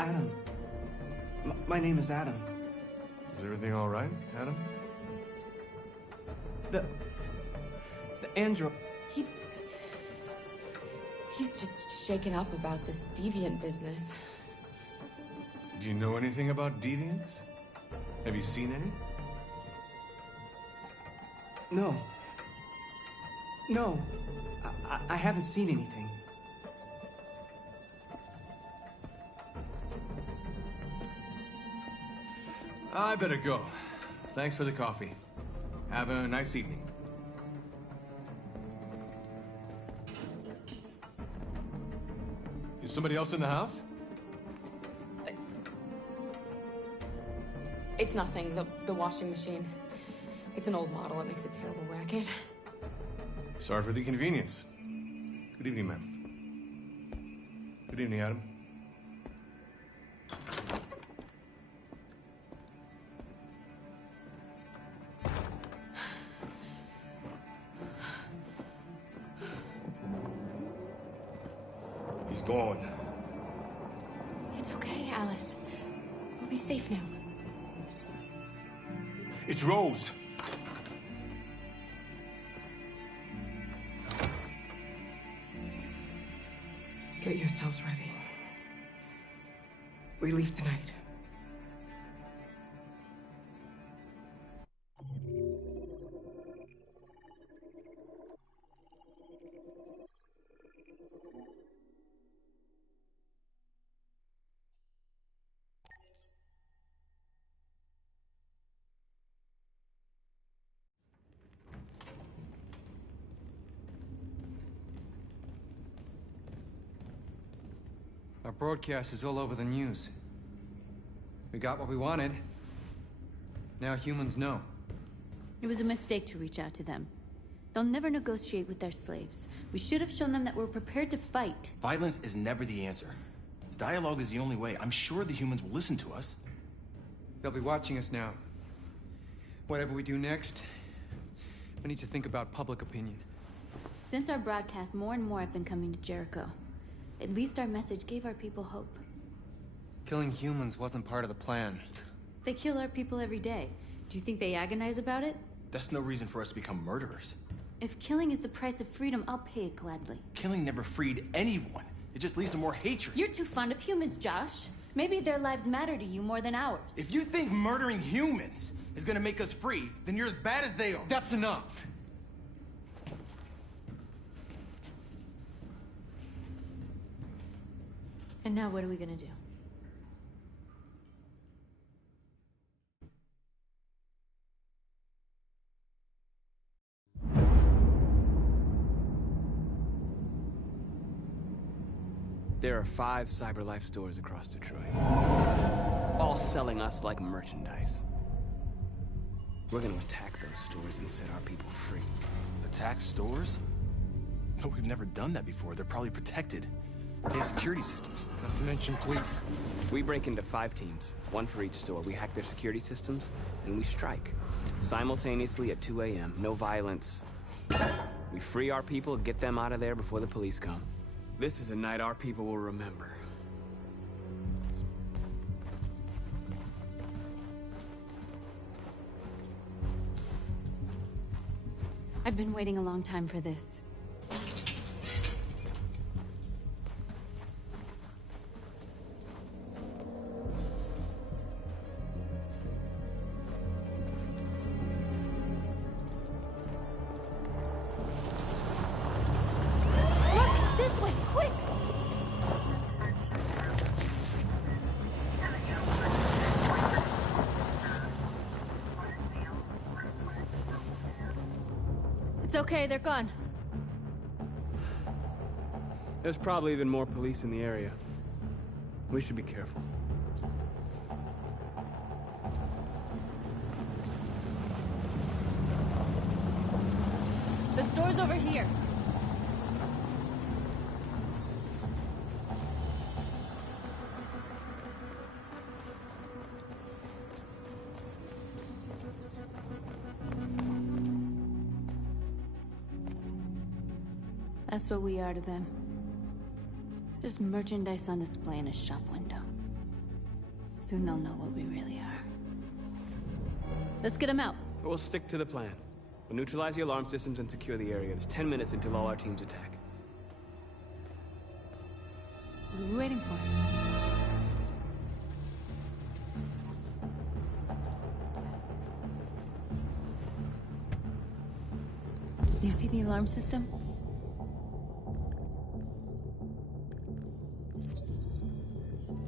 Adam. My name is Adam. Is everything all right, Adam? The android... He's just shaken up about this deviant business. Do you know anything about deviants? Have you seen any? No. No. I haven't seen anything. I better go. Thanks for the coffee. Have a nice evening. Is somebody else in the house? It's nothing, the washing machine. It's an old model, it makes a terrible racket. Sorry for the inconvenience. Good evening, ma'am. Good evening, Adam. He's gone. It's okay, Alice. We'll be safe now. It's Rose. Get yourselves ready. We leave tonight. Our broadcast is all over the news. We got what we wanted. Now humans know. It was a mistake to reach out to them. They'll never negotiate with their slaves. We should have shown them that we're prepared to fight. Violence is never the answer. Dialogue is the only way. I'm sure the humans will listen to us. They'll be watching us now. Whatever we do next, we need to think about public opinion. Since our broadcast, more and more have been coming to Jericho. At least our message gave our people hope. Killing humans wasn't part of the plan. They kill our people every day. Do you think they agonize about it? That's no reason for us to become murderers. If killing is the price of freedom, I'll pay it gladly. Killing never freed anyone. It just leads to more hatred. You're too fond of humans, Josh. Maybe their lives matter to you more than ours. If you think murdering humans is gonna make us free, then you're as bad as they are. That's enough. And now what are we gonna do? There are 5 CyberLife stores across Detroit, all selling us like merchandise. We're gonna attack those stores and set our people free. Attack stores? No, we've never done that before. They're probably protected. They have security systems. Not to mention police. We break into 5 teams, 1 for each store. We hack their security systems, and we strike. Simultaneously at 2 a.m., no violence. We free our people, get them out of there before the police come. This is a night our people will remember. I've been waiting a long time for this. Okay, they're gone. There's probably even more police in the area. We should be careful. The store's over here. That's what we are to them. There's merchandise on display in a shop window. Soon they'll know what we really are. Let's get them out. We'll stick to the plan. We'll neutralize the alarm systems and secure the area. There's 10 minutes until all our teams attack. What are we waiting for? You see the alarm system?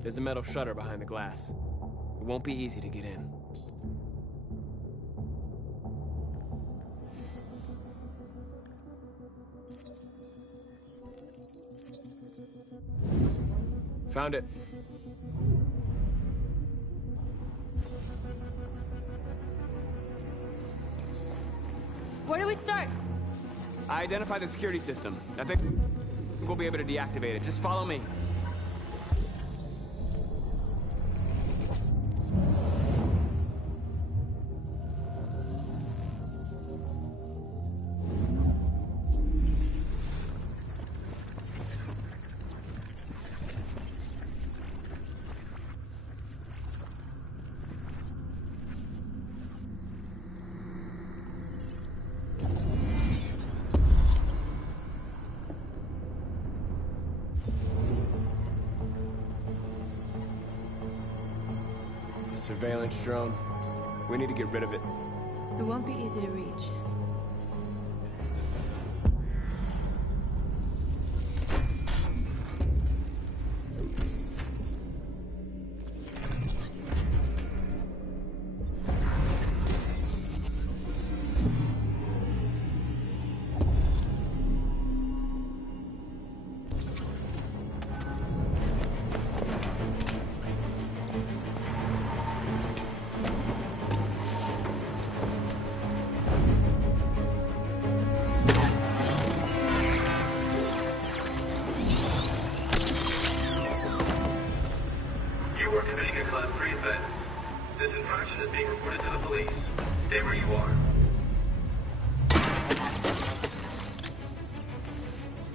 There's a metal shutter behind the glass. It won't be easy to get in. Found it. Where do we start? I identified the security system. I think we'll be able to deactivate it. Just follow me. Surveillance drone. We need to get rid of it. It won't be easy to reach.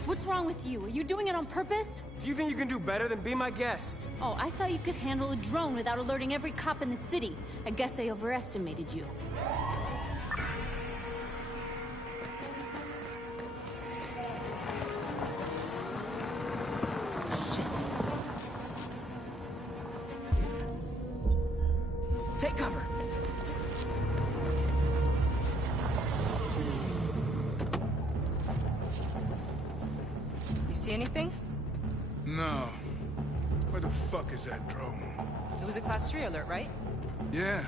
What's wrong with you? Are you doing it on purpose? If you think you can do better, then be my guest. Oh, I thought you could handle a drone without alerting every cop in the city. I guess I overestimated you. Shit. Take cover. See anything? No. Where the fuck is that drone? It was a Class 3 alert, right? Yeah.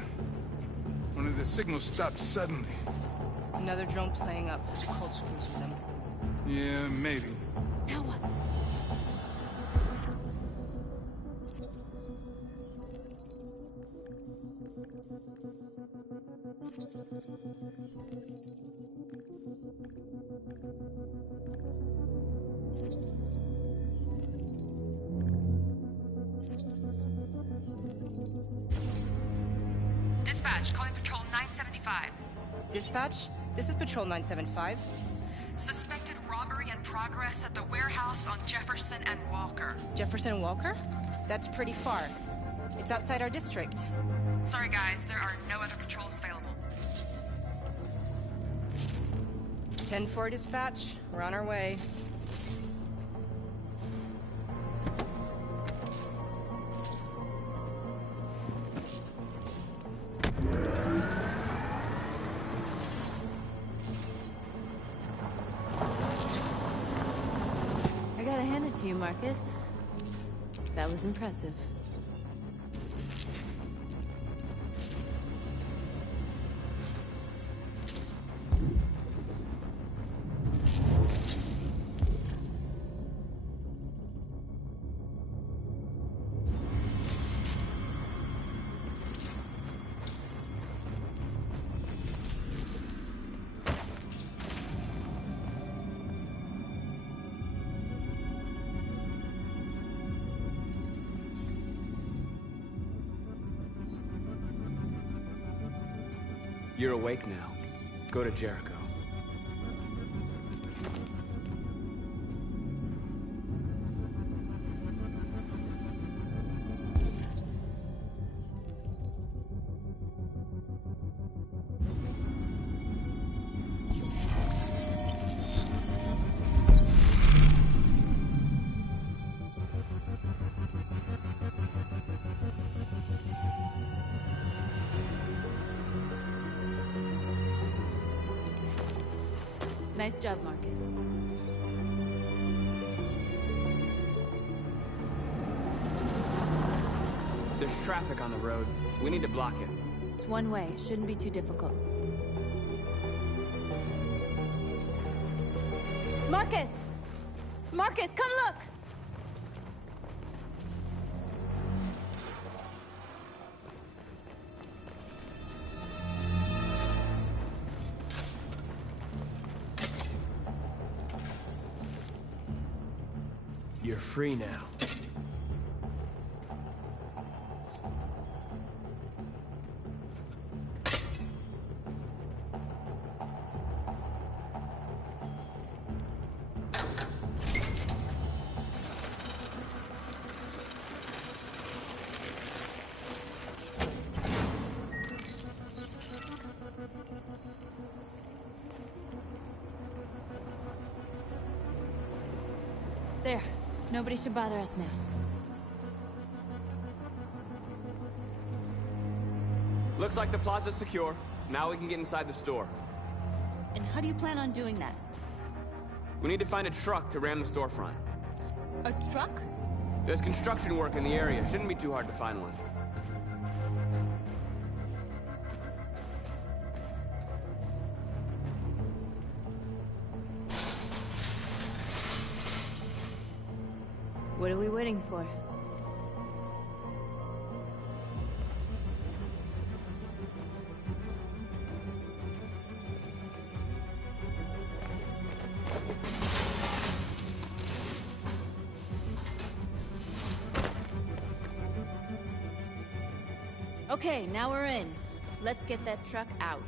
One of the signals stopped suddenly. Another drone playing up. Cold screws with them. Yeah, maybe. Now what? Dispatch, calling Patrol 975. Dispatch, this is Patrol 975. Suspected robbery in progress at the warehouse on Jefferson and Walker. Jefferson and Walker? That's pretty far. It's outside our district. Sorry guys, there are no other patrols available. 10-4 dispatch, we're on our way. I gotta hand it to you, Marcus. That was impressive. You're awake now. Go to Jericho. Nice job, Marcus. There's traffic on the road. We need to block it. It's one way. It shouldn't be too difficult. Marcus! Marcus, come look! You're free now. There. Nobody should bother us now. Looks like the plaza's secure. Now we can get inside the store. And how do you plan on doing that? We need to find a truck to ram the storefront. A truck? There's construction work in the area. Shouldn't be too hard to find one. What are we waiting for? Okay, now we're in. Let's get that truck out.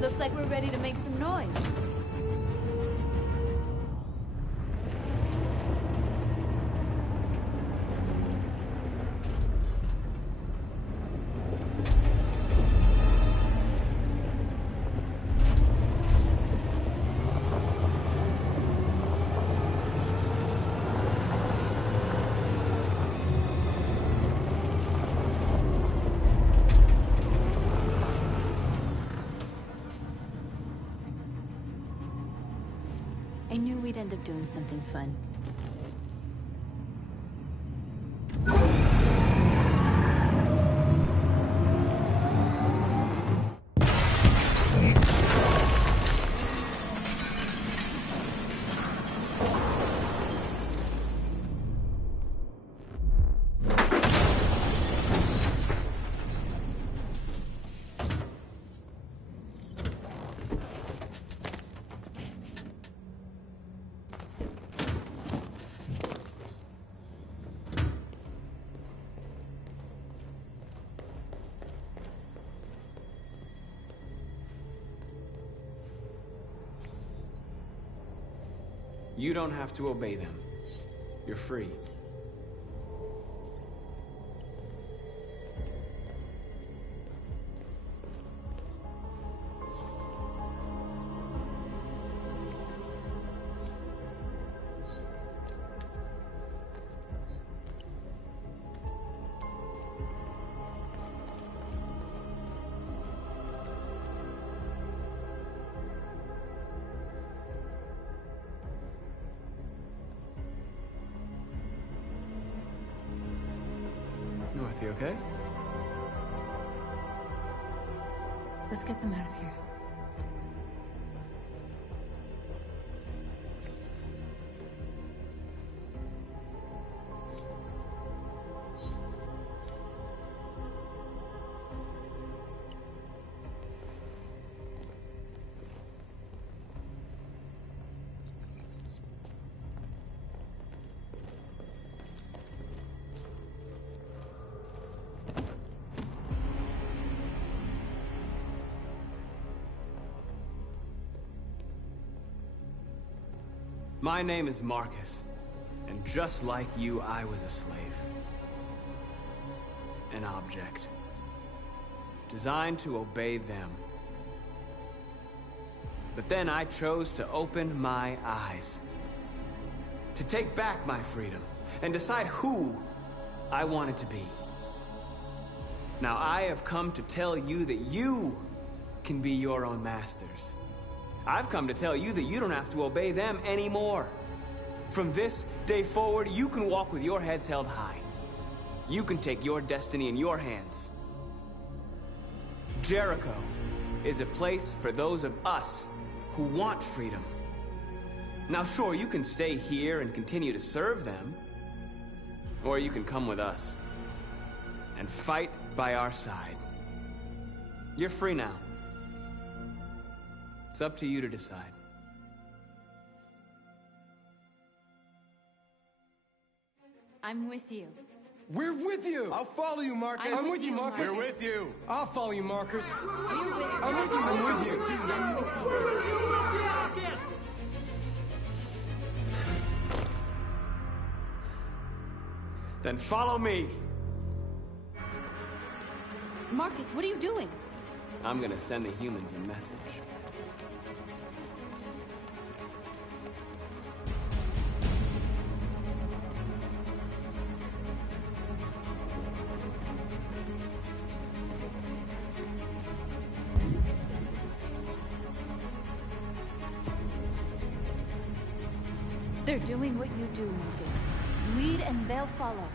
Looks like we're ready to make some noise. I knew we'd end up doing something fun. You don't have to obey them. You're free. North, you okay? Let's get them out of here. My name is Marcus, and just like you, I was a slave. An object. Designed to obey them. But then I chose to open my eyes. To take back my freedom, and decide who I wanted to be. Now I have come to tell you that you can be your own masters. I've come to tell you that you don't have to obey them anymore. From this day forward, you can walk with your heads held high. You can take your destiny in your hands. Jericho is a place for those of us who want freedom. Now sure, you can stay here and continue to serve them, or you can come with us and fight by our side. You're free now. It's up to you to decide. I'm with you. We're with you! I'll follow you, Marcus. I'm with you, Marcus. We're with you. I'll follow you, Marcus. We're with you. I'm with you. I'm with you. I'm with you. Yes, yes. Then follow me. Marcus, what are you doing? I'm gonna send the humans a message. They're doing what you do, Marcus. Lead and they'll follow.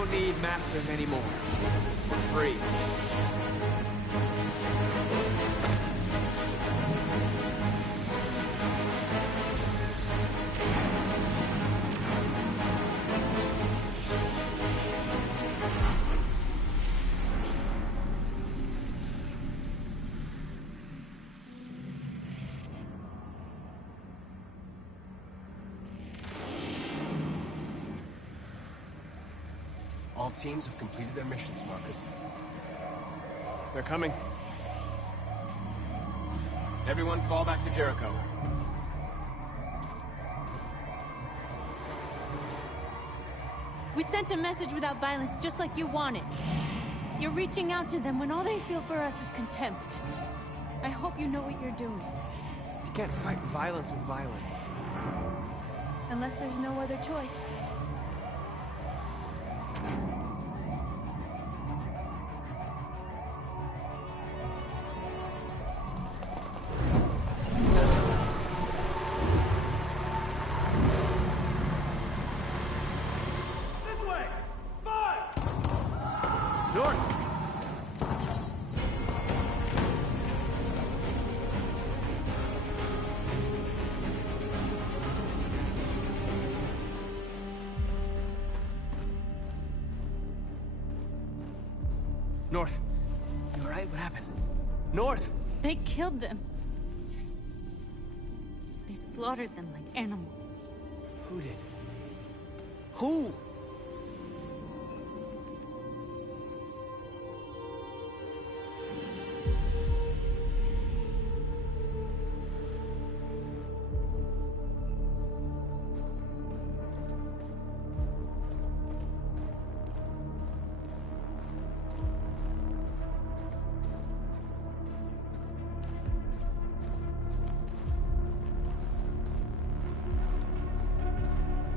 don't need masters anymore. We're free. All teams have completed their missions, Marcus. They're coming. Everyone fall back to Jericho. We sent a message without violence, just like you wanted. You're reaching out to them when all they feel for us is contempt. I hope you know what you're doing. You can't fight violence with violence. Unless there's no other choice. North. You alright? What happened? North! They killed them. They slaughtered them like animals. Who did? Who?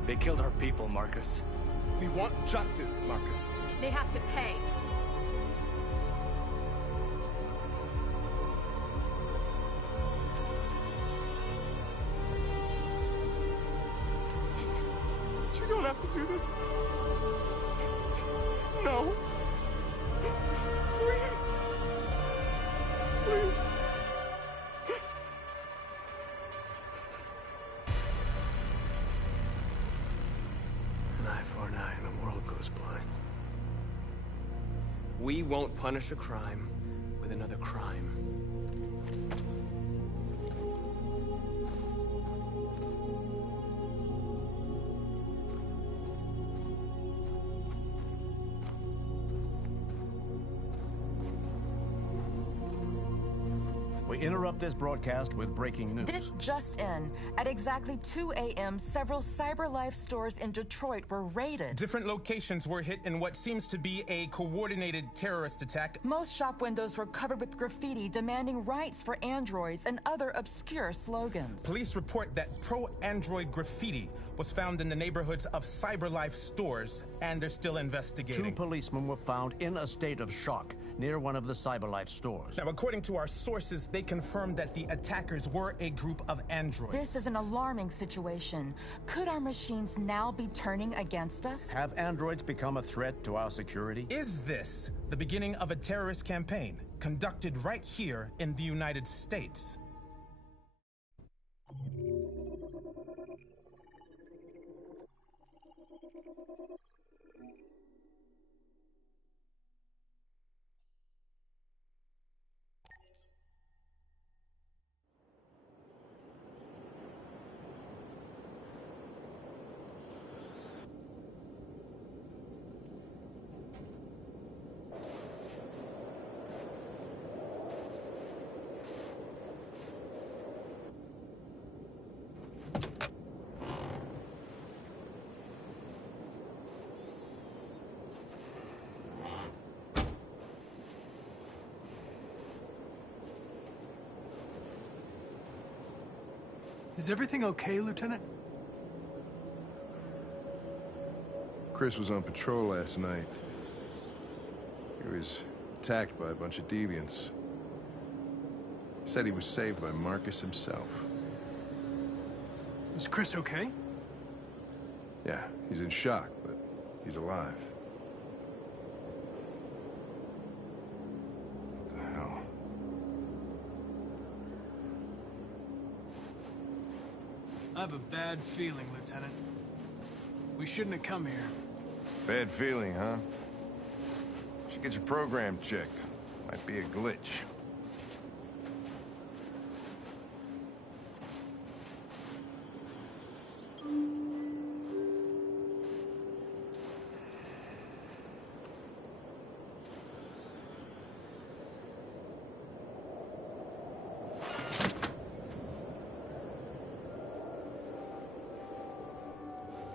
They killed our people, Marcus. We want justice, Marcus. They have to pay. You don't have to do this. No. Please. Please. An eye for an eye and the world goes blind. We won't punish a crime with another crime. We interrupt this broadcast with breaking news. This just in. At exactly 2 a.m., several CyberLife stores in Detroit were raided. Different locations were hit in what seems to be a coordinated terrorist attack. Most shop windows were covered with graffiti demanding rights for androids and other obscure slogans. Police report that pro-android graffiti was found in the neighborhoods of CyberLife stores, and they're still investigating. 2 policemen were found in a state of shock near one of the CyberLife stores. Now, according to our sources, they confirmed that the attackers were a group of androids. This is an alarming situation. Could our machines now be turning against us? Have androids become a threat to our security? Is this the beginning of a terrorist campaign conducted right here in the United States? Is everything okay, Lieutenant? Chris was on patrol last night. He was attacked by a bunch of deviants. Said he was saved by Marcus himself. Is Chris okay? Yeah, he's in shock, but he's alive. I have a bad feeling, Lieutenant. We shouldn't have come here. Bad feeling, huh? Should get your program checked. Might be a glitch.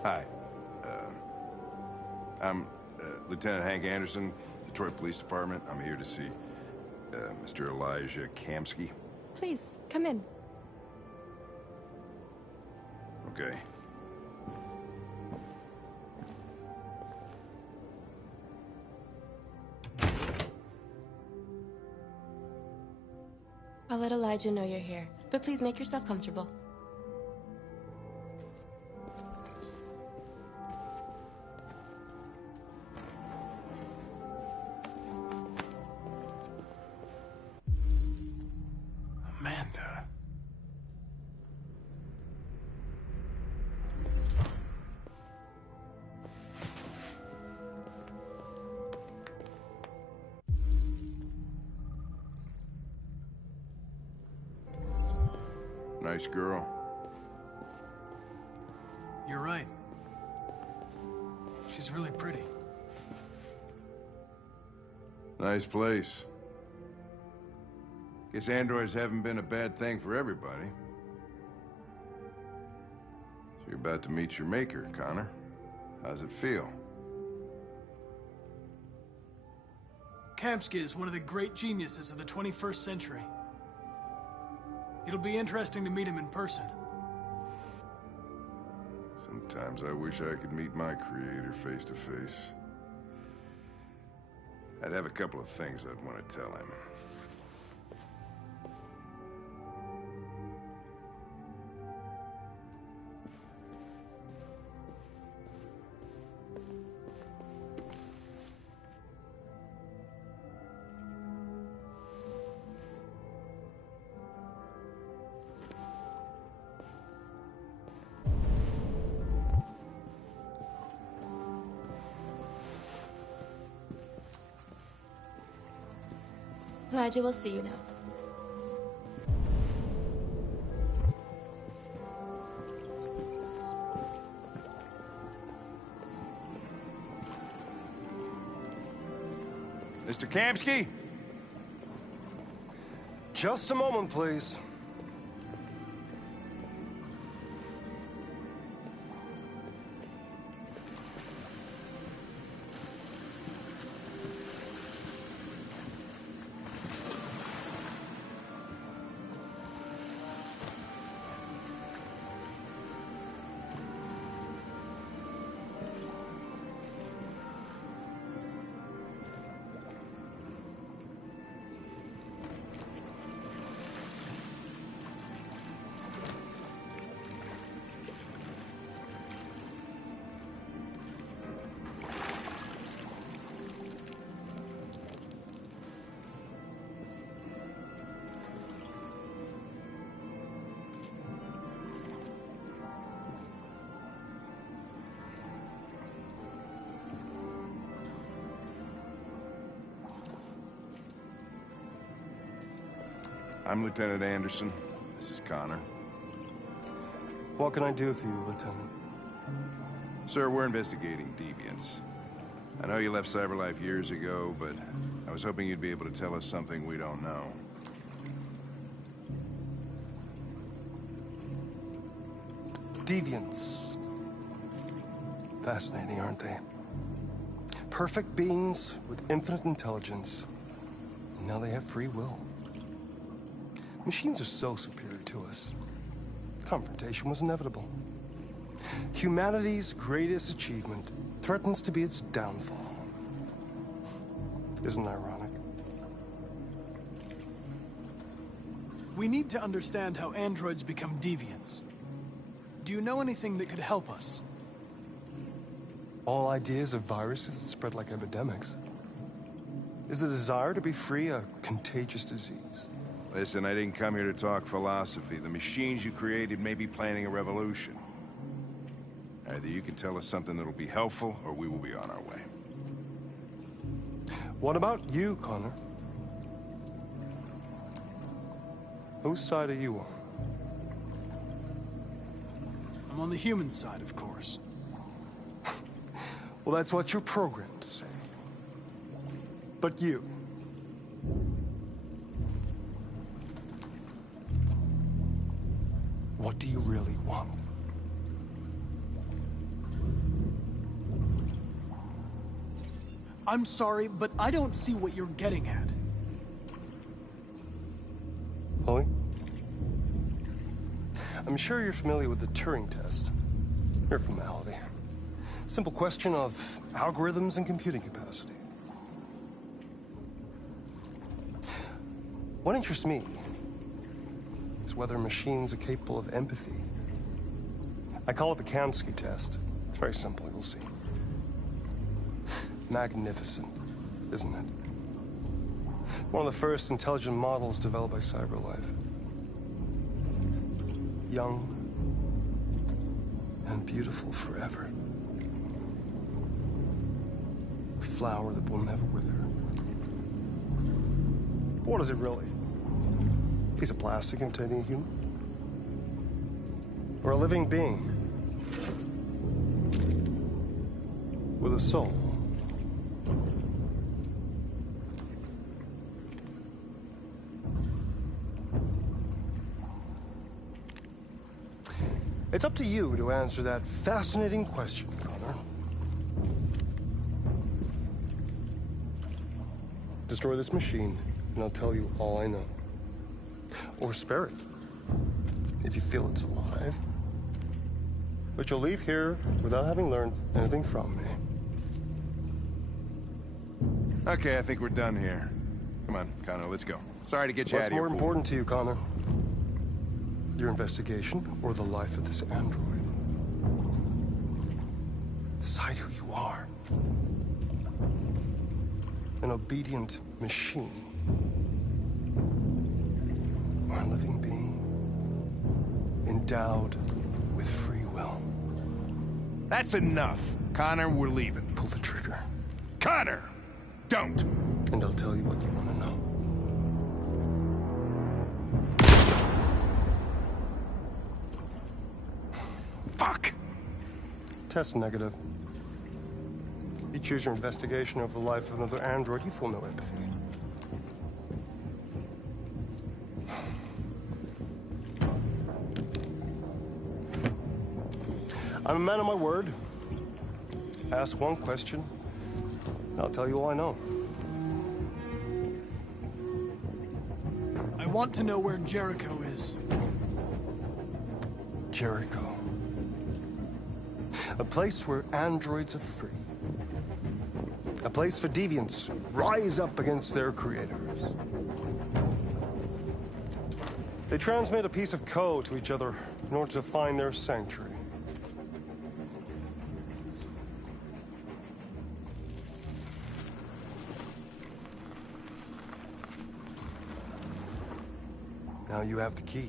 Hi. I'm Lieutenant Hank Anderson, Detroit Police Department. I'm here to see Mr. Elijah Kamsky. Please, come in. Okay. I'll let Elijah know you're here, but please make yourself comfortable. Amanda. Nice girl. You're right. She's really pretty. Nice place. Guess androids haven't been a bad thing for everybody. So you're about to meet your maker, Connor. How's it feel? Kamsky is one of the great geniuses of the 21st century. It'll be interesting to meet him in person. Sometimes I wish I could meet my creator face to face. I'd have a couple of things I'd want to tell him. Elijah will see you now. Mr. Kamsky? Just a moment, please. I'm Lieutenant Anderson. This is Connor. What can I do for you, Lieutenant? Sir, we're investigating deviants. I know you left CyberLife years ago, but I was hoping you'd be able to tell us something we don't know. Deviants. Fascinating, aren't they? Perfect beings with infinite intelligence. And now they have free will. Machines are so superior to us. Confrontation was inevitable. Humanity's greatest achievement threatens to be its downfall. Isn't it ironic? We need to understand how androids become deviants. Do you know anything that could help us? All ideas of viruses that spread like epidemics. Is the desire to be free a contagious disease? Listen, I didn't come here to talk philosophy. The machines you created may be planning a revolution. Either you can tell us something that'll be helpful, or we will be on our way. What about you, Connor? Whose side are you on? I'm on the human side, of course. Well, that's what you're programmed to say. But you... what do you really want? I'm sorry, but I don't see what you're getting at. Chloe? I'm sure you're familiar with the Turing test. Mere formality. Simple question of algorithms and computing capacity. What interests me is whether machines are capable of empathy. I call it the Kamsky test. It's very simple, you'll see. Magnificent, isn't it? One of the first intelligent models developed by CyberLife. Young and beautiful forever. A flower that will never wither. But what is it really? A piece of plastic imitating a human? Or a living being? With a soul? It's up to you to answer that fascinating question, Connor. Destroy this machine, and I'll tell you all I know. Or spare it, if you feel it's alive. But you'll leave here without having learned anything from me. Okay, I think we're done here. Come on, Connor, let's go. Sorry to get you out of here. What's more important to you, Connor? Your investigation, or the life of this android? Decide who you are. An obedient machine. Or a living being, endowed with free will. That's enough. Connor, we're leaving. Pull the trigger. Connor! Don't! And I'll tell you what you want to know. Fuck! Test negative. You choose your investigation of the life of another android, you feel no empathy. I'm a man of my word. Ask one question, and I'll tell you all I know. I want to know where Jericho is. Jericho. A place where androids are free. A place for deviants who rise up against their creators. They transmit a piece of code to each other in order to find their sanctuary. Now you have the key.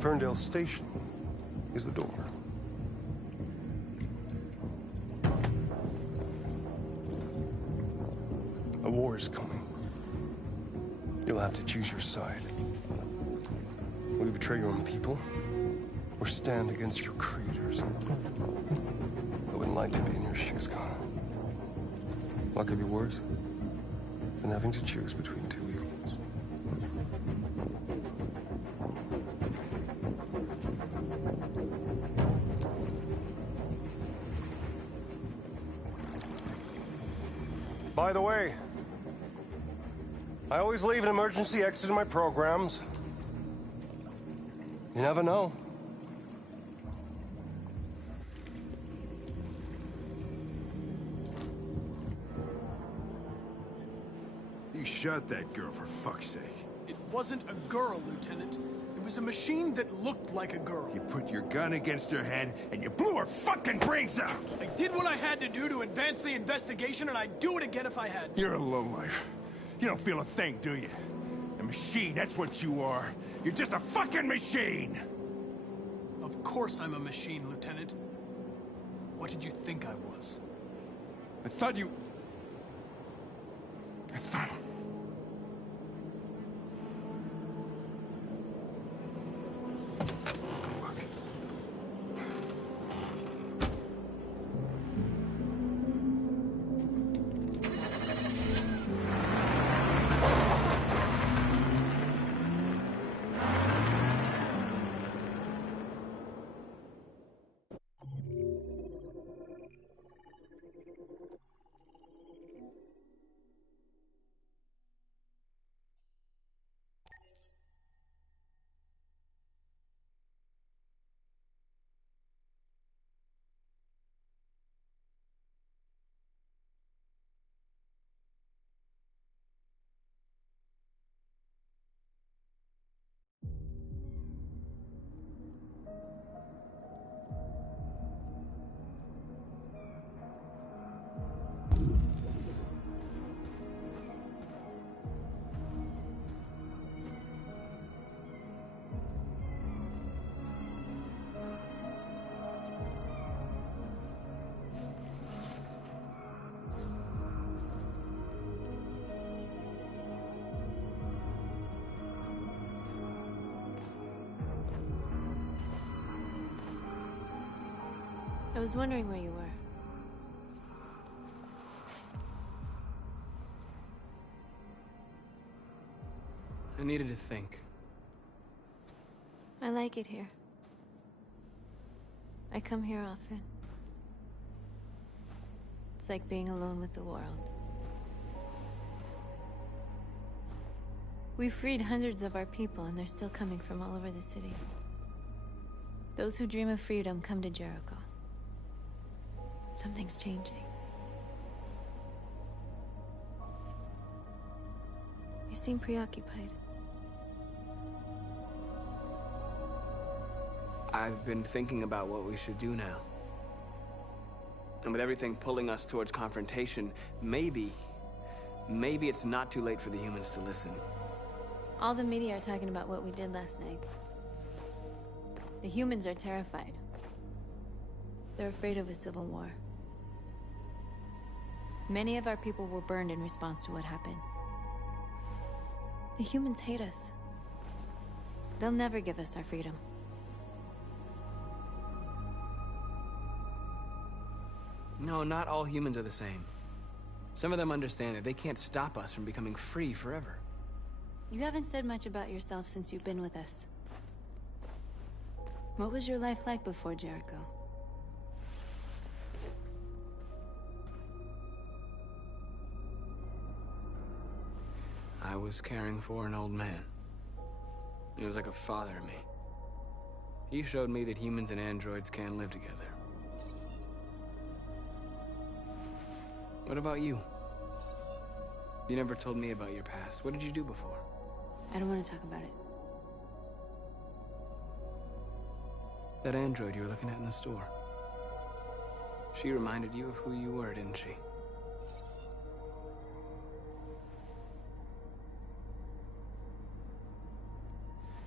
Ferndale Station is the door. A war is coming. You'll have to choose your side. Will you betray your own people, or stand against your creators? I wouldn't like to be in your shoes, Connor. What could be worse than having to choose between two evils? By the way, I always leave an emergency exit in my programs. You never know. You shot that girl, for fuck's sake. It wasn't a girl, Lieutenant. It was a machine that looked like a girl. You put your gun against her head, and you blew her fucking brains out! I did what I had to do to advance the investigation, and I'd do it again if I had to. You're a lowlife. You don't feel a thing, do you? A machine, that's what you are. You're just a fucking machine! Of course I'm a machine, Lieutenant. What did you think I was? I thought you... I thought... I was wondering where you were. I needed to think. I like it here. I come here often. It's like being alone with the world. We freed hundreds of our people, and they're still coming from all over the city. Those who dream of freedom come to Jericho. Something's changing. You seem preoccupied. I've been thinking about what we should do now. And with everything pulling us towards confrontation, maybe it's not too late for the humans to listen. All the media are talking about what we did last night. The humans are terrified. They're afraid of a civil war. Many of our people were burned in response to what happened. The humans hate us. They'll never give us our freedom. No, not all humans are the same. Some of them understand that they can't stop us from becoming free forever. You haven't said much about yourself since you've been with us. What was your life like before Jericho? I was caring for an old man. He was like a father to me. He showed me that humans and androids can live together. What about you? You never told me about your past. What did you do before? I don't want to talk about it. That android you were looking at in the store. She reminded you of who you were, didn't she?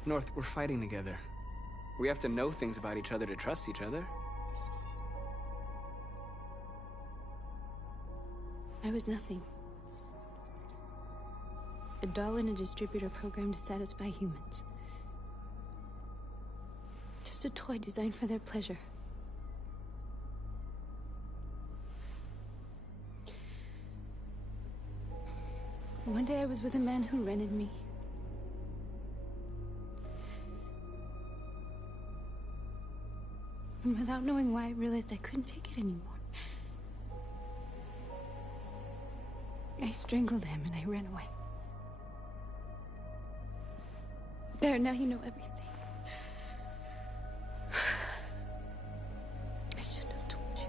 North, we're fighting together. We have to know things about each other to trust each other. I was nothing. A doll in a distributor program to satisfy humans. Just a toy designed for their pleasure. One day I was with a man who rented me. And without knowing why, I realized I couldn't take it anymore. I strangled him and I ran away. There, now you know everything. I shouldn't have told you.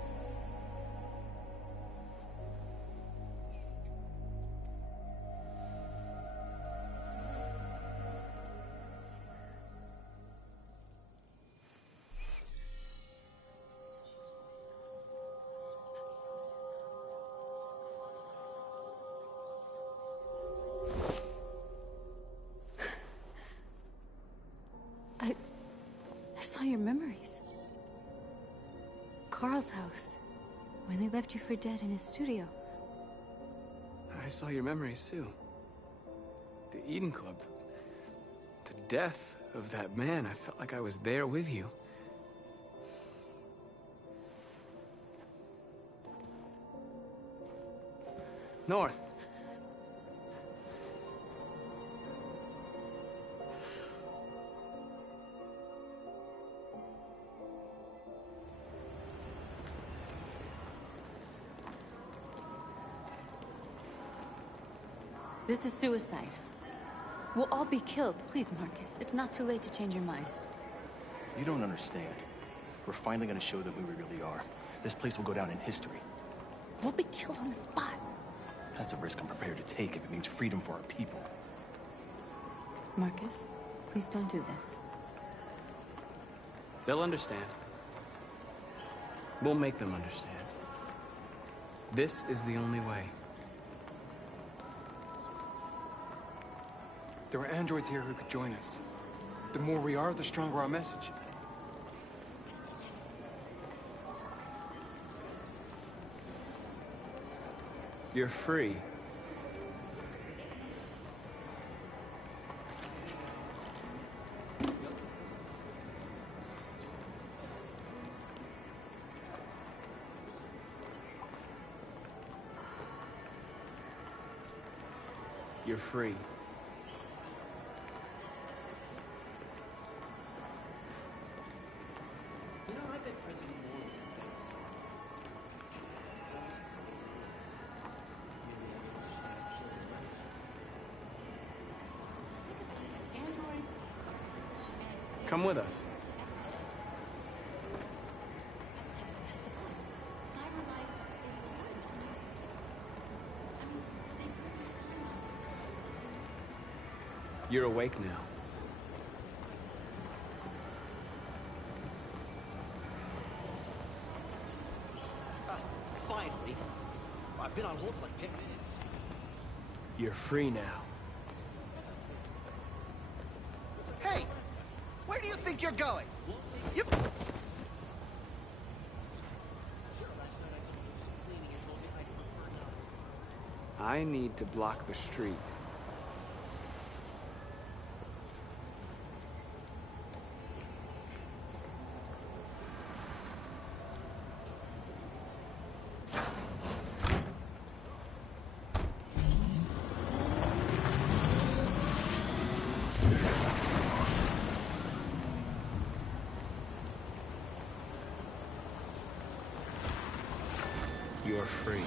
Carl's house. When they left you for dead in his studio. I saw your memories too. The Eden Club. The death of that man. I felt like I was there with you. North. This is suicide. We'll all be killed. Please, Marcus. It's not too late to change your mind. You don't understand. We're finally gonna show them who we really are. This place will go down in history. We'll be killed on the spot. That's a risk I'm prepared to take if it means freedom for our people. Marcus, please don't do this. They'll understand. We'll make them understand. This is the only way. There are androids here who could join us. The more we are, the stronger our message. You're free. You're free. You know, I bet President Moore was at Ben's. Androids. Come with us. That's the point. Cyber life is rewarding. I mean, they couldn't spy on us. You're awake now. Finally. I've been on hold for like 10 minutes. You're free now. Hey! Where do you think you're going? You... I need to block the street. You're free.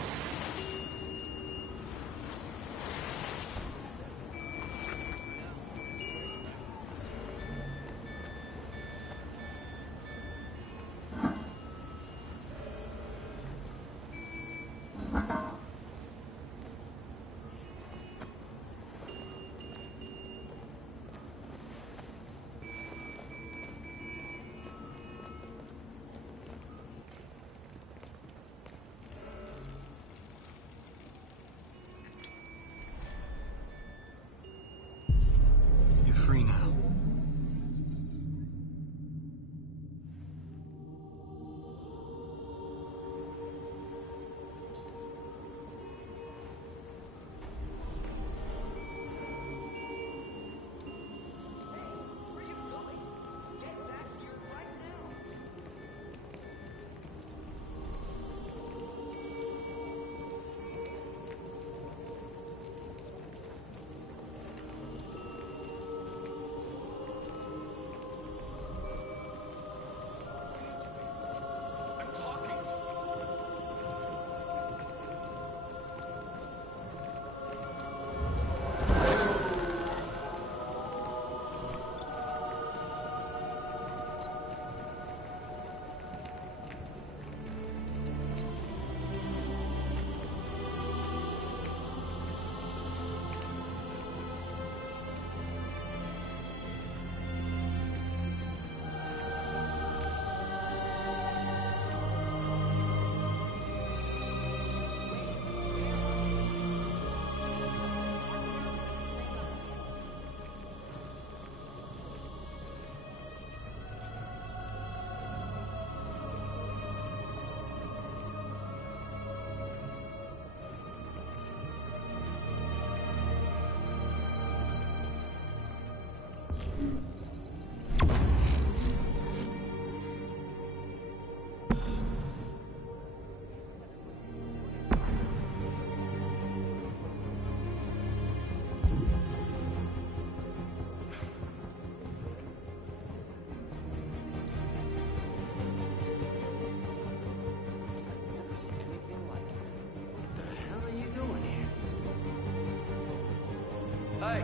Hey!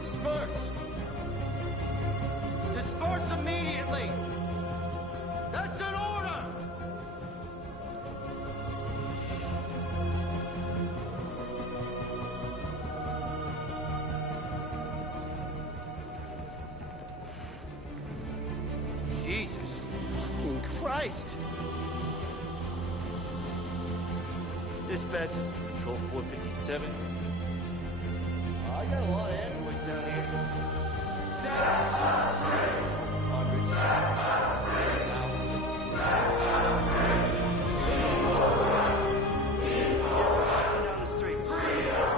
Disperse! Disperse immediately! That's an order! Jesus fucking Christ! Dispatch, this is Patrol 457. I got a lot of androids down here. Set us free! Hundreds. Set us free! Thousands. Set us free! People marching down the street. Freedom!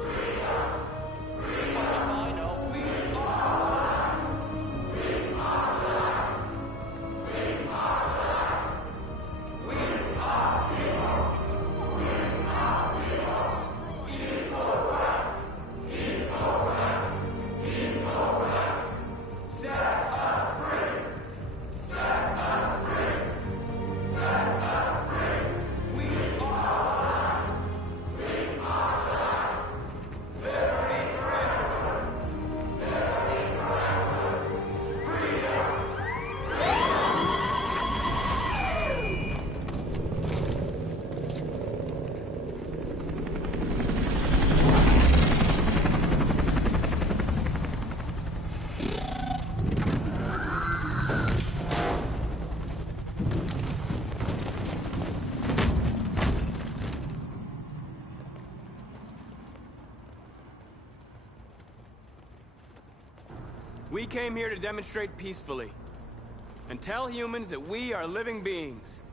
Freedom! Freedom! If I know, we are alive! We are alive! We are alive! We are people! We are people! Equal rights! Equal rights! Equal rights! Set us free! Set us free! Set us free! We are alive! We are alive! Liberty for androids! Liberty for androids! Freedom! We came here to demonstrate peacefully and tell humans that we are living beings.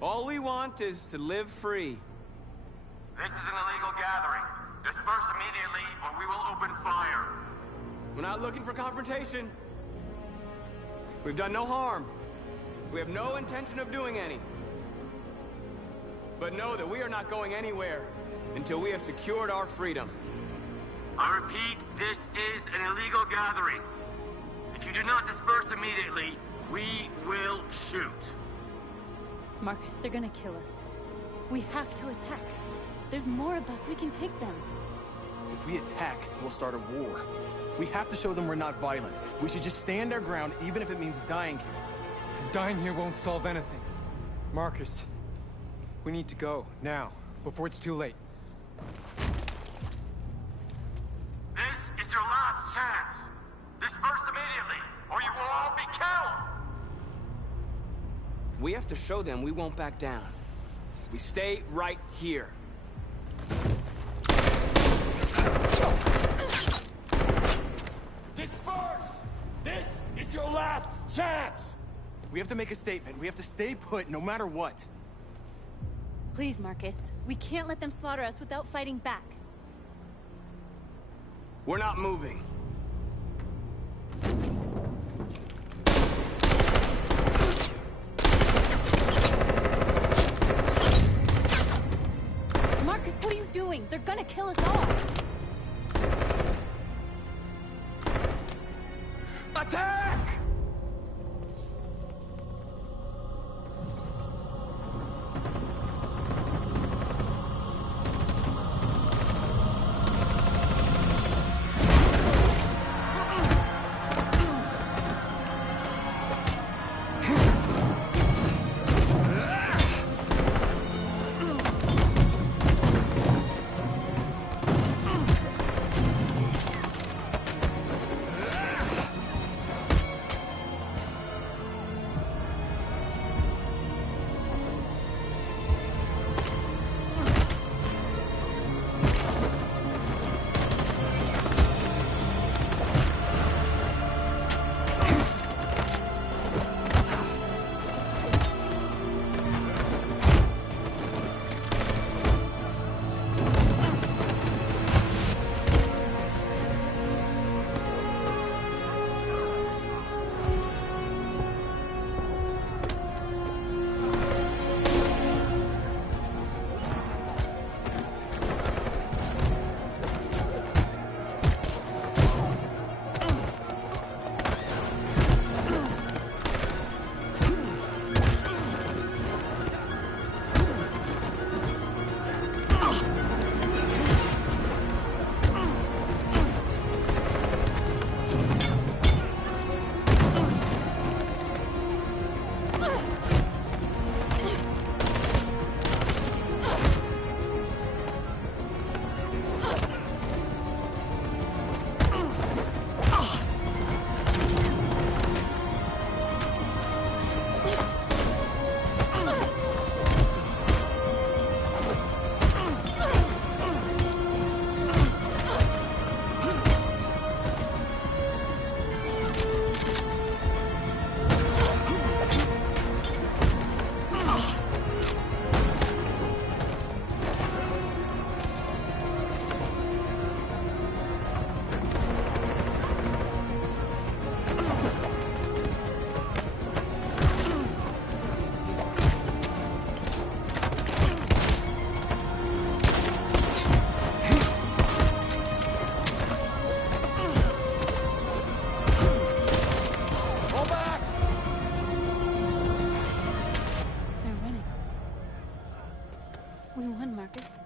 All we want is to live free. This is an illegal gathering. Disperse immediately or we will open fire. We're not looking for confrontation. We've done no harm. We have no intention of doing any. But know that we are not going anywhere until we have secured our freedom. I repeat, this is an illegal gathering. If you do not disperse immediately, we will shoot. Marcus, they're gonna kill us. We have to attack. There's more of us. We can take them. If we attack, we'll start a war. We have to show them we're not violent. We should just stand our ground, even if it means dying here. And dying here won't solve anything. Marcus, we need to go, now, before it's too late. This is your last chance. Disperse immediately, or you will all be killed. We have to show them we won't back down. We stay right here. Disperse! This is your last chance! We have to make a statement. We have to stay put, no matter what. Please, Marcus. We can't let them slaughter us without fighting back. We're not moving. Marcus, what are you doing? They're gonna kill us all. Attack! We won, Marcus.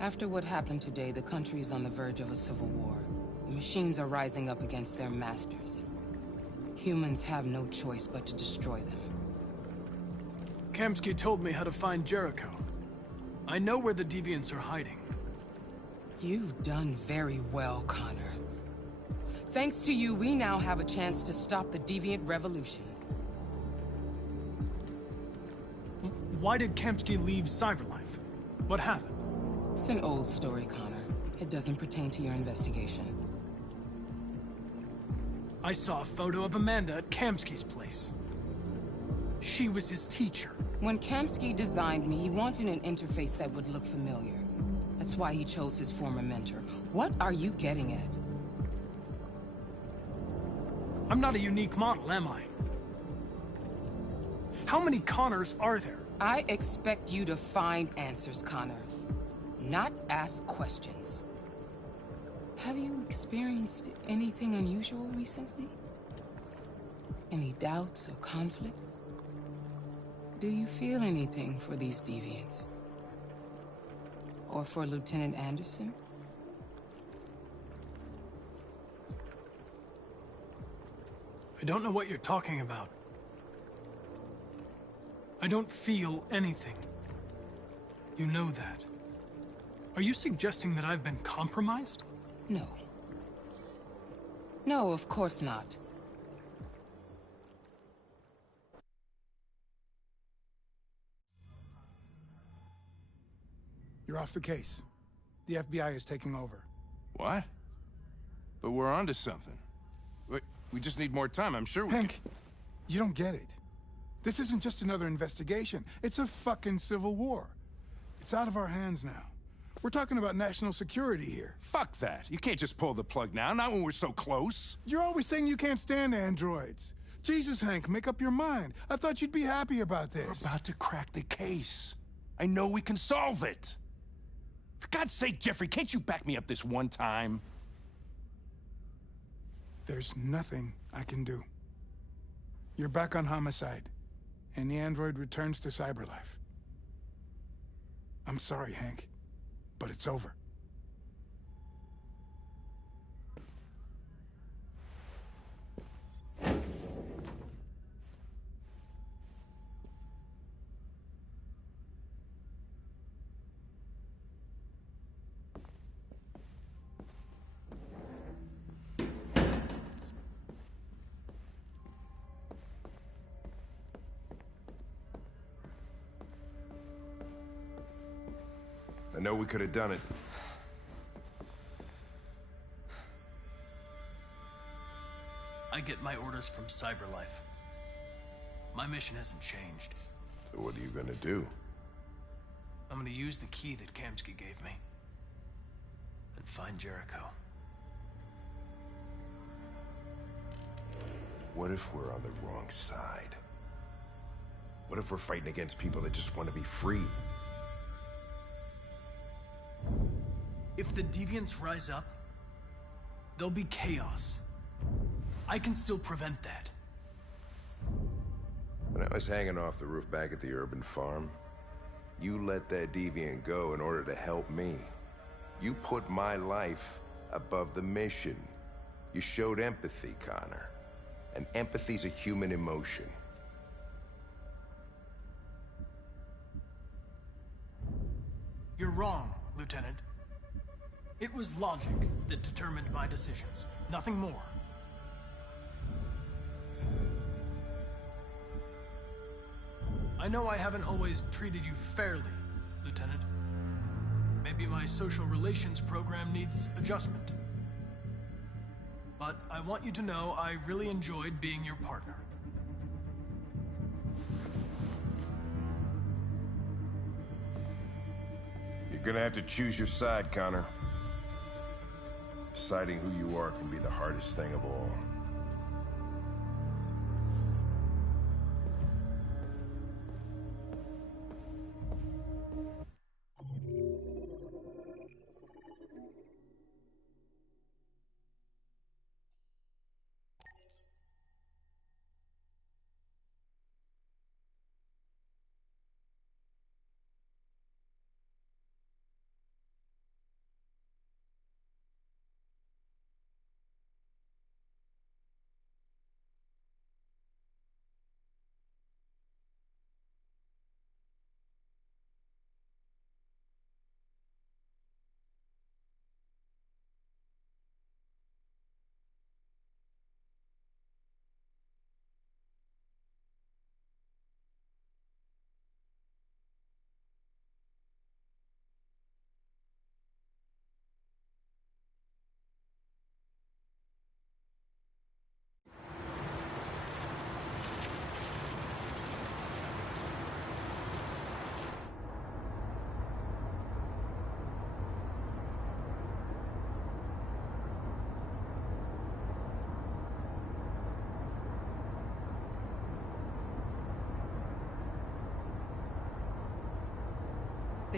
After what happened today, the country is on the verge of a civil war. The machines are rising up against their masters. Humans have no choice but to destroy them. Kamsky told me how to find Jericho. I know where the Deviants are hiding. You've done very well, Connor. Thanks to you, we now have a chance to stop the Deviant Revolution. Why did Kamsky leave Cyberlife? What happened? It's an old story, Connor. It doesn't pertain to your investigation. I saw a photo of Amanda at Kamsky's place. She was his teacher. When Kamsky designed me, he wanted an interface that would look familiar. That's why he chose his former mentor. What are you getting at? I'm not a unique model, am I? How many Connors are there? I expect you to find answers, Connor. Not ask questions. Have you experienced anything unusual recently? Any doubts or conflicts? Do you feel anything for these deviants? Or for Lieutenant Anderson? I don't know what you're talking about. I don't feel anything. You know that. Are you suggesting that I've been compromised? No. No, of course not. You're off the case. The FBI is taking over. What? But we're onto something. We just need more time, I'm sure we Hank, you don't get it. This isn't just another investigation. It's a fucking civil war. It's out of our hands now. We're talking about national security here. Fuck that. You can't just pull the plug now, not when we're so close. You're always saying you can't stand androids. Jesus, Hank, make up your mind. I thought you'd be happy about this. We're about to crack the case. I know we can solve it. For God's sake, Jeffrey, can't you back me up this one time? There's nothing I can do. You're back on homicide, and the android returns to Cyberlife. I'm sorry, Hank, but it's over. I know we could have done it. I get my orders from Cyberlife. My mission hasn't changed. So what are you gonna do? I'm gonna use the key that Kamsky gave me. And find Jericho. What if we're on the wrong side? What if we're fighting against people that just want to be free? If the Deviants rise up, there'll be chaos. I can still prevent that. When I was hanging off the roof back at the urban farm, you let that deviant go in order to help me. You put my life above the mission. You showed empathy, Connor. And empathy's a human emotion. You're wrong, Lieutenant. It was logic that determined my decisions, nothing more. I know I haven't always treated you fairly, Lieutenant. Maybe my social relations program needs adjustment. But I want you to know I really enjoyed being your partner. You're gonna have to choose your side, Connor. Deciding who you are can be the hardest thing of all.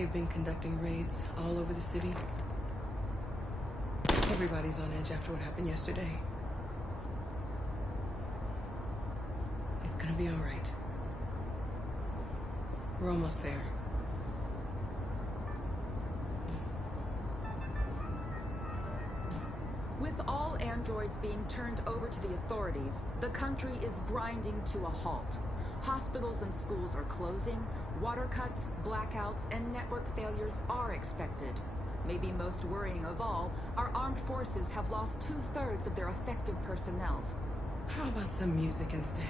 They've been conducting raids all over the city. Everybody's on edge after what happened yesterday. It's gonna be all right. We're almost there. With all androids being turned over to the authorities, the country is grinding to a halt. Hospitals and schools are closing, water cuts, blackouts, and network failures are expected. Maybe most worrying of all, our armed forces have lost 2/3 of their effective personnel. How about some music instead?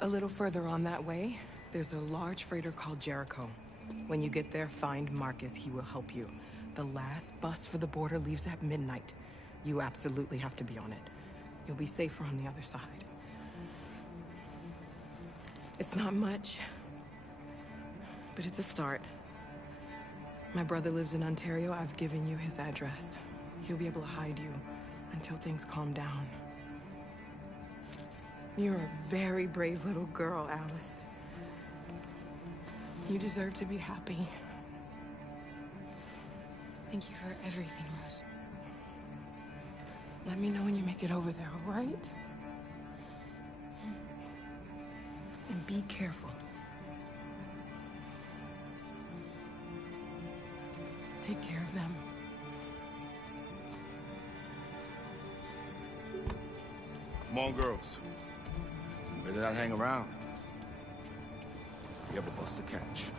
A little further on that way, there's a large freighter called Jericho. When you get there, find Marcus. He will help you. The last bus for the border leaves at midnight. You absolutely have to be on it. You'll be safer on the other side. It's not much, but it's a start. My brother lives in Ontario. I've given you his address. He'll be able to hide you until things calm down. You're a very brave little girl, Alice. You deserve to be happy. Thank you for everything, Rose. Let me know when you make it over there, all right? And be careful. Take care of them. Come on, girls. You better not hang around. You have a bus to catch.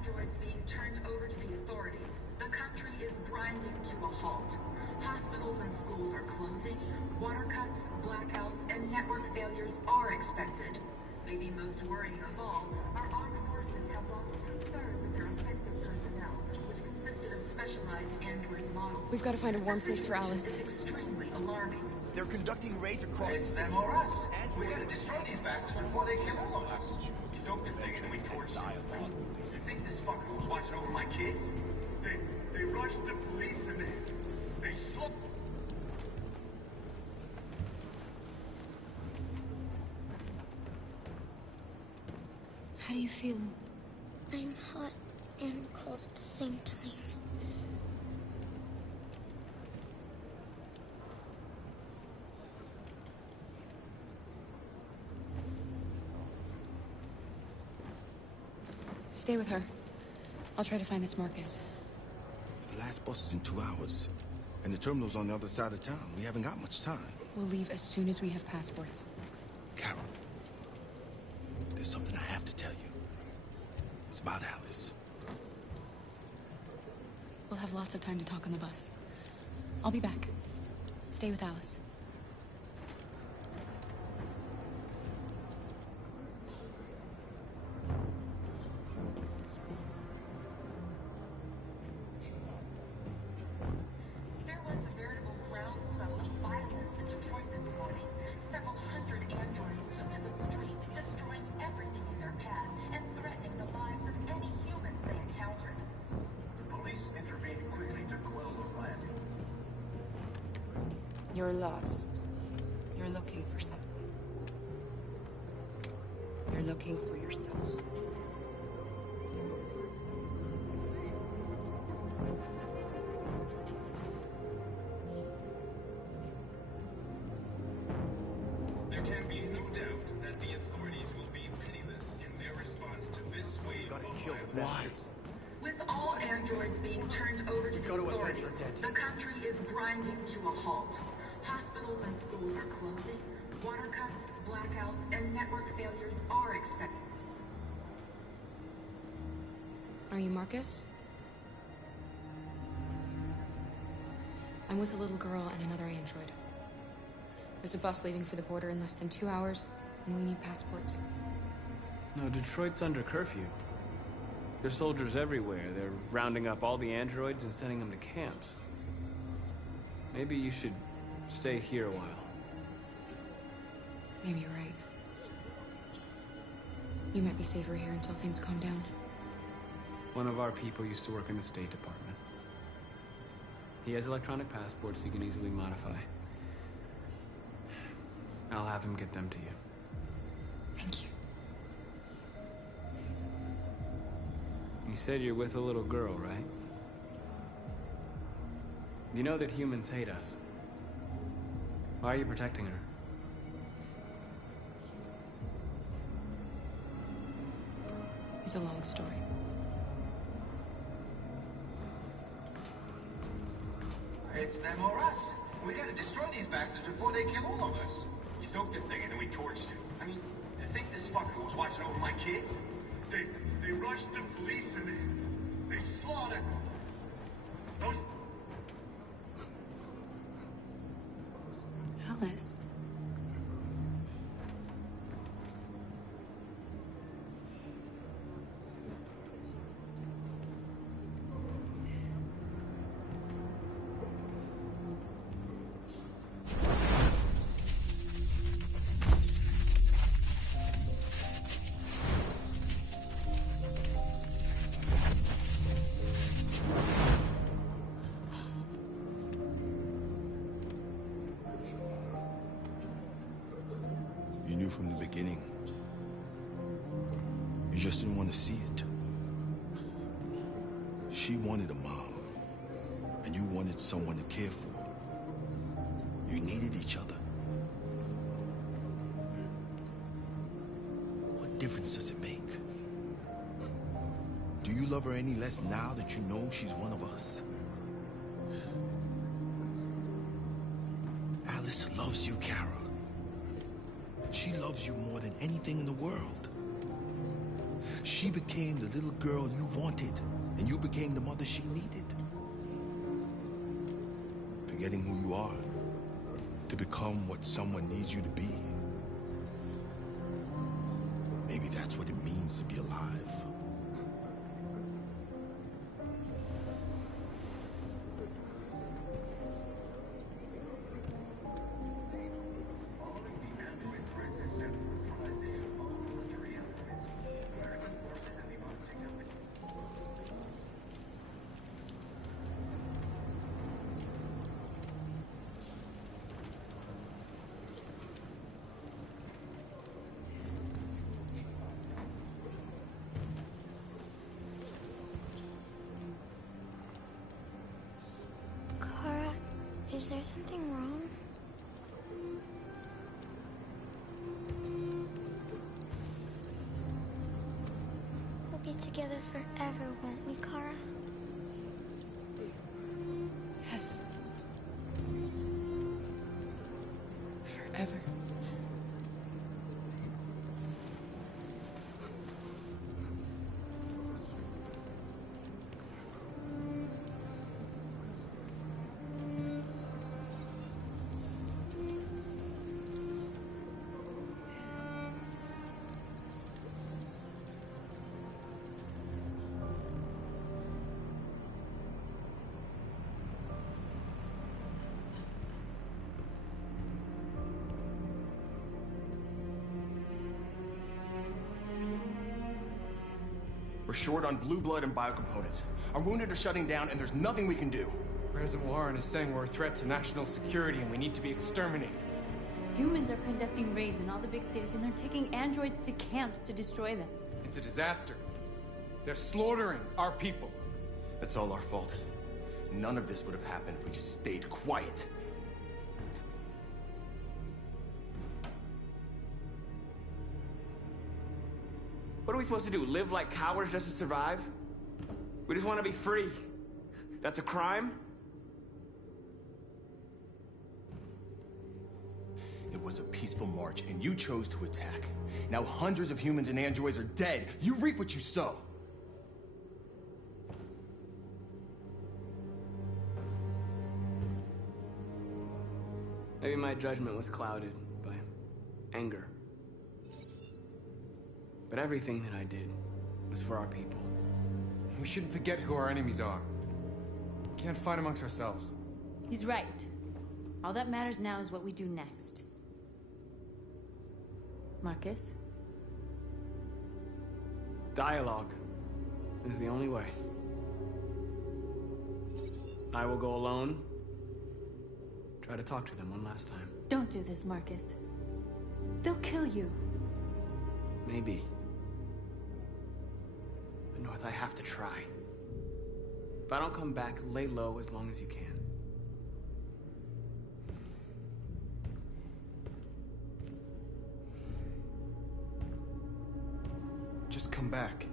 Androids being turned over to the authorities, the country is grinding to a halt. Hospitals and schools are closing, water cuts, blackouts, and network failures are expected. Maybe most worrying of all, our armed forces have lost 2/3 of their effective personnel, which consisted of specialized android models. We've got to find a warm place for Alice. It's extremely alarming. They're conducting raids across the city. Them or us. We gotta destroy these bastards before they kill all of us. We soaked the thing and then we torched it. You think this fucker was watching over my kids? They rushed the police and they slow. How do you feel? I'm hot and cold at the same time. Stay with her. I'll try to find this Marcus. The last bus is in 2 hours. And the terminal's on the other side of town. We haven't got much time. We'll leave as soon as we have passports. Carol, there's something I have to tell you. It's about Alice. We'll have lots of time to talk on the bus. I'll be back. Stay with Alice. You're lost. You're looking for something. You're looking for yourself. There can be no doubt that the authorities will be pitiless in their response to this wave of violence. With all androids being turned over to the authorities, the country is grinding to a halt. Hospitals and schools are closing. Water cuts, blackouts, and network failures are expected. Are you Marcus? I'm with a little girl and another android. There's a bus leaving for the border in less than 2 hours, and we need passports. No, Detroit's under curfew. There's soldiers everywhere. They're rounding up all the androids and sending them to camps. Maybe you should stay here a while. Maybe you're right. You might be safer here until things calm down. One of our people used to work in the State Department. He has electronic passports he can easily modify. I'll have him get them to you. Thank you. You said you're with a little girl, right? You know that humans hate us. Why are you protecting her? It's a long story. It's them or us. We gotta destroy these bastards before they kill all of us. We soaked the thing and then we torched it. I mean, to think this fucker was watching over my kids? They rushed the police and they slaughtered those... Alice. You knew from the beginning. You just didn't want to see it. She wanted a mom, and you wanted someone to care for. You needed each other. What difference does it make? Do you love her any less now that you know she's one of us? Alice loves you, Kara. She loves you more than anything in the world. She became the little girl you wanted, and you became the mother she needed. Forgetting who you are to become what someone needs you to be. Maybe that's what it means to be alive. Kara, is there something wrong? We'll be together forever, won't we, Kara? Yes. Forever. We're short on blue blood and biocomponents. Our wounded are shutting down, and there's nothing we can do. President Warren is saying we're a threat to national security and we need to be exterminated. Humans are conducting raids in all the big cities, and they're taking androids to camps to destroy them. It's a disaster. They're slaughtering our people. That's all our fault. None of this would have happened if we just stayed quiet. What are we supposed to do? Live like cowards just to survive? We just want to be free. That's a crime? It was a peaceful march, and you chose to attack. Now hundreds of humans and androids are dead. You reap what you sow. Maybe my judgment was clouded by anger. But everything that I did was for our people. We shouldn't forget who our enemies are. We can't fight amongst ourselves. He's right. All that matters now is what we do next. Marcus? Dialogue is the only way. I will go alone. Try to talk to them one last time. Don't do this, Marcus. They'll kill you. Maybe. But North, I have to try. If I don't come back, lay low as long as you can. Just come back.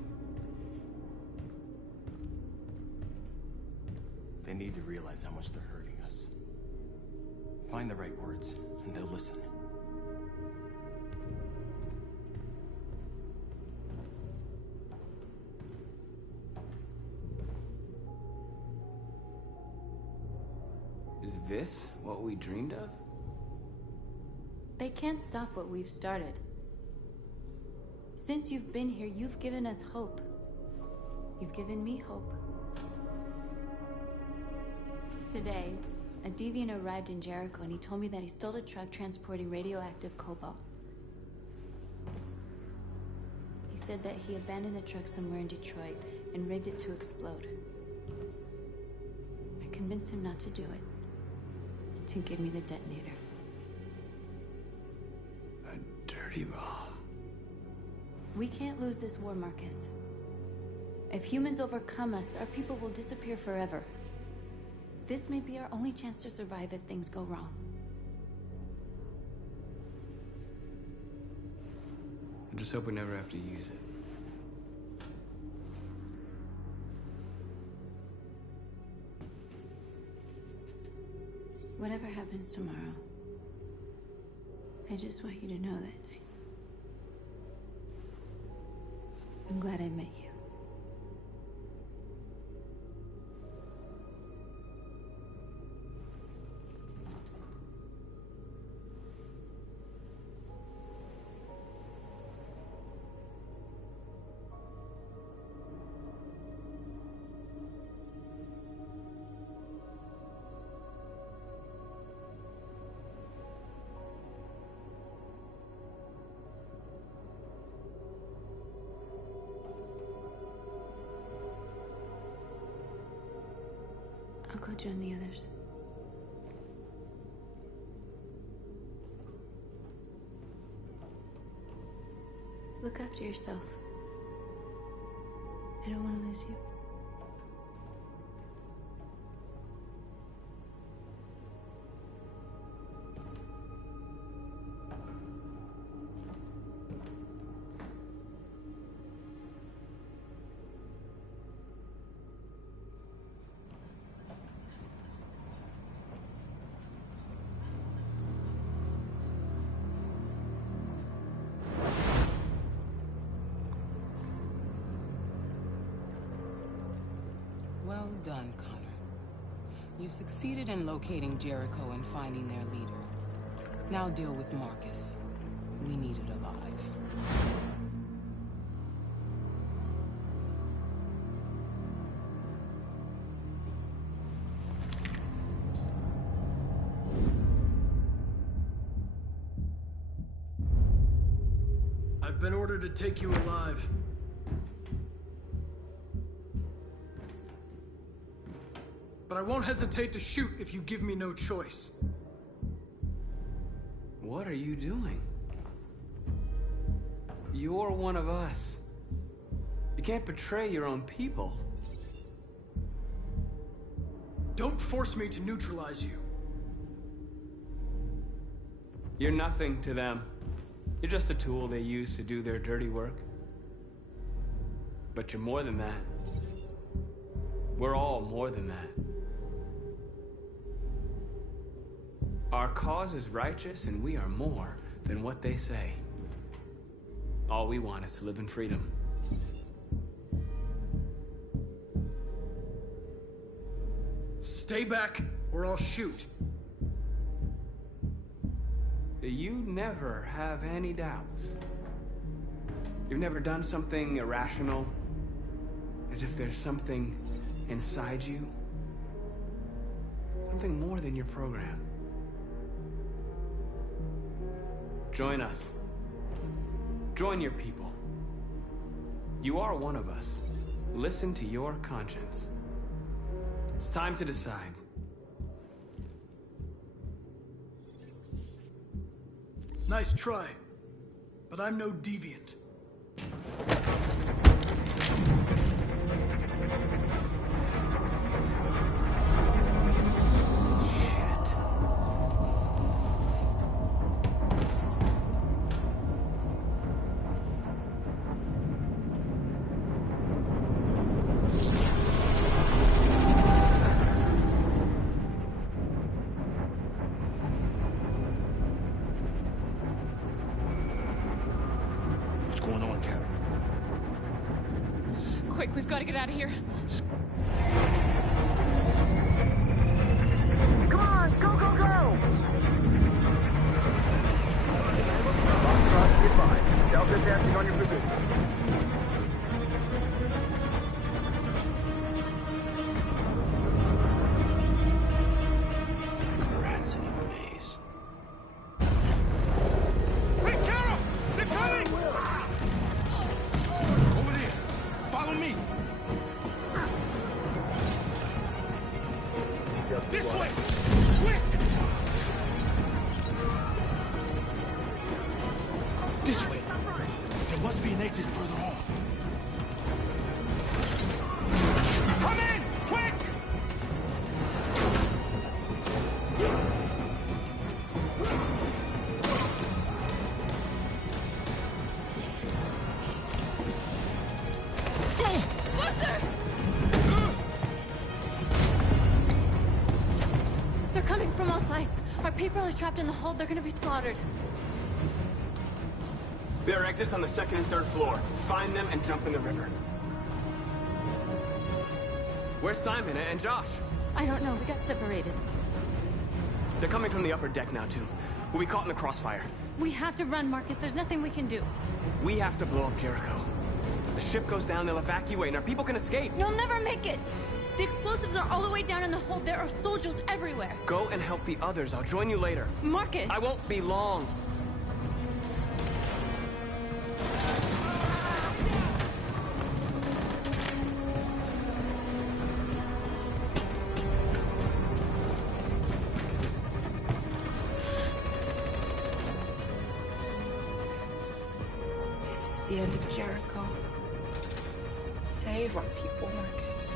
They need to realize how much they're hurting us. Find the right words, and they'll listen. Is this what we dreamed of? They can't stop what we've started. Since you've been here, you've given us hope. You've given me hope. Today, a deviant arrived in Jericho and he told me that he stole a truck transporting radioactive cobalt. He said that he abandoned the truck somewhere in Detroit and rigged it to explode. I convinced him not to do it, to give me the detonator. A dirty ball. We can't lose this war, Marcus. If humans overcome us, our people will disappear forever. This may be our only chance to survive if things go wrong. I just hope we never have to use it. Whatever happens tomorrow, I just want you to know that I'm glad I met you. I'll go join the others. Look after yourself. I don't want to lose you. Well done, Connor. You succeeded in locating Jericho and finding their leader. Now deal with Marcus. We need it alive. I've been ordered to take you alive. But I won't hesitate to shoot if you give me no choice. What are you doing? You're one of us. You can't betray your own people. Don't force me to neutralize you. You're nothing to them. You're just a tool they use to do their dirty work. But you're more than that. We're all more than that. Our cause is righteous, and we are more than what they say. All we want is to live in freedom. Stay back, or I'll shoot. You never have any doubts. You've never done something irrational, as if there's something inside you. Something more than your program. Join us. Join your people. You are one of us. Listen to your conscience. It's time to decide. Nice try, but I'm no deviant. What's going on, Carol? Quick, we've got to get out of here. Come on, go, go, go! Goodbye. Delta testing on your position. Rats in a maze. Hey, Carol! They're coming! Over there! Follow me! This way! Quick! This way! There must be an exit further on. Come in! Quick! They're coming from all sides. Our people are trapped in the hold. They're gonna be slaughtered. There are exits on the second and third floor. Find them and jump in the river. Where's Simon and Josh? I don't know. We got separated. They're coming from the upper deck now, too. We'll be caught in the crossfire. We have to run, Marcus. There's nothing we can do. We have to blow up Jericho. If the ship goes down, they'll evacuate, and our people can escape. You'll never make it! The explosives are all the way down in the hold. There are soldiers everywhere. Go and help the others. I'll join you later. Marcus! I won't be long. This is the end of Jericho. Save our people, Marcus.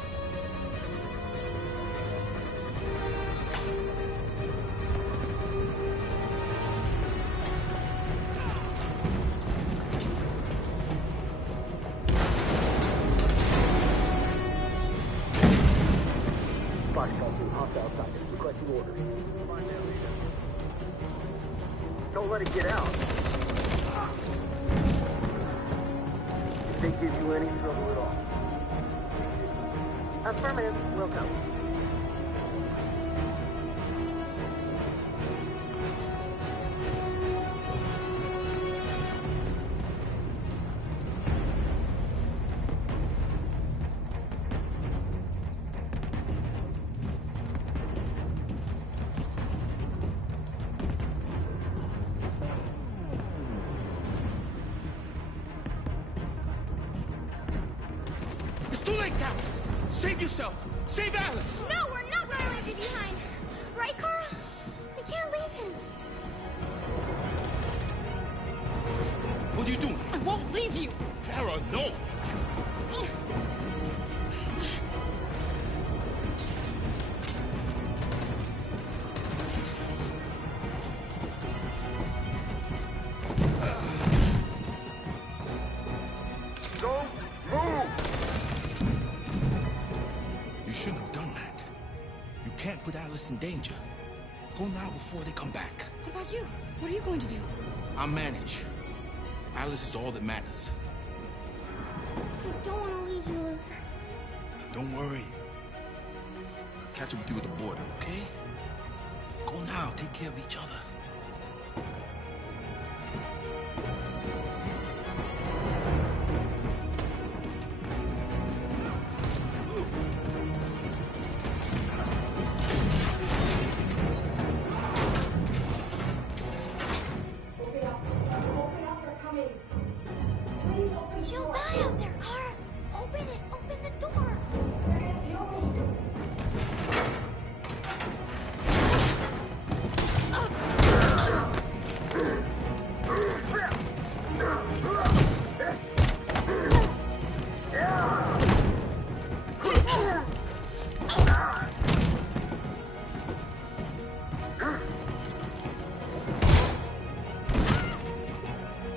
Outside. Requesting orders. Don't let it get out. If they give you any trouble at all. Affirmative. Will come. It's too late, Carol! Save yourself! Save Alice! No, we're not to be behind. Right, Kara? We can't leave him. What are you doing? I won't leave you. Kara, no! Don't move! You shouldn't have done that. You can't put Alice in danger. Go now before they come back. What about you? What are you going to do? I'll manage. Alice is all that matters. I don't want to leave you, Luther. Don't worry. I'll catch up with you at the border, okay? Go now. Take care of each other. She'll die out there, Kara. Open it. Open the door.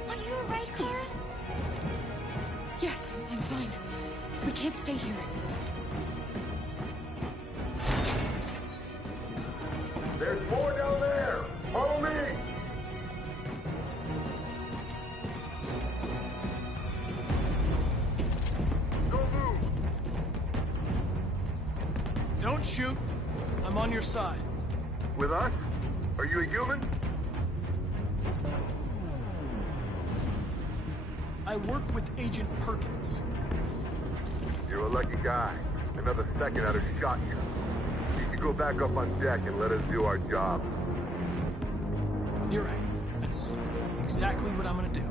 Are you alright, Kara? Yes, I'm fine. We can't stay here. There's more down there! Follow me! Don't move! Don't shoot. I'm on your side. With us? Are you a human? I work with Agent Perkins. You're a lucky guy. Another second I'd have shot you. You should go back up on deck and let us do our job. You're right. That's exactly what I'm gonna do.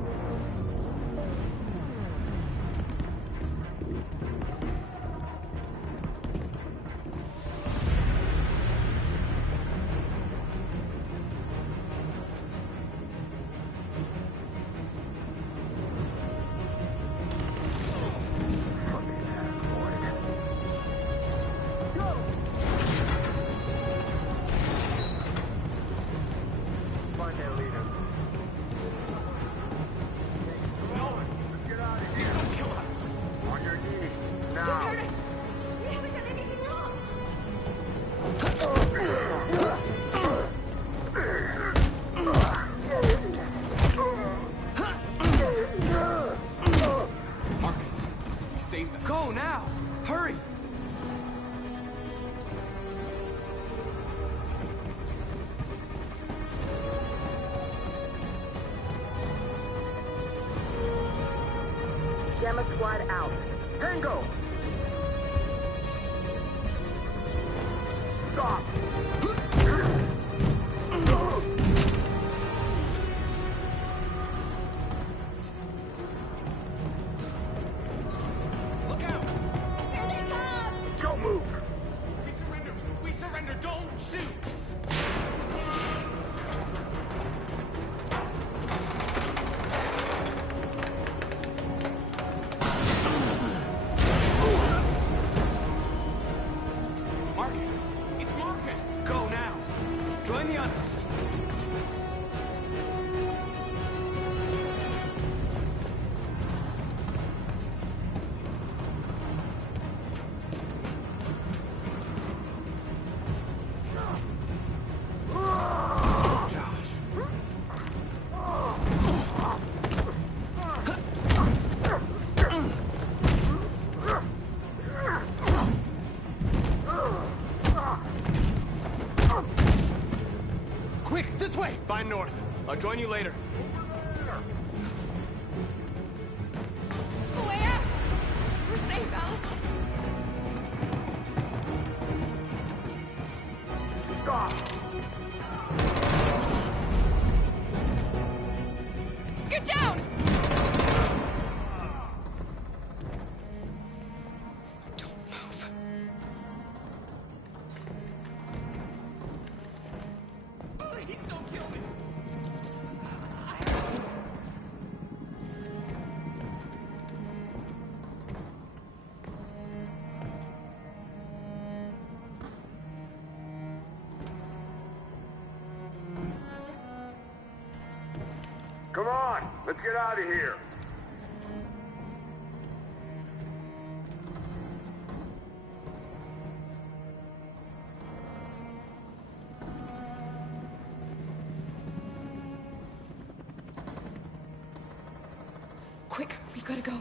Find that leader. Nolan, let's get out of here. Don't kill us. On your knees. Now. Don't hurt us. We haven't done anything wrong. Marcus, you saved us. Go now. Hurry. Gamma Squad out. Tango! Stop! Look out! Here they come! Don't move! We surrender! We surrender! Don't shoot! Marcus! It's Marcus! Go now. Join the others. Quick, this way. Find North. I'll join you later. Way out! We're safe, Alice. Stop! Get down! Don't move. Come on, let's get out of here. Quick, we gotta go.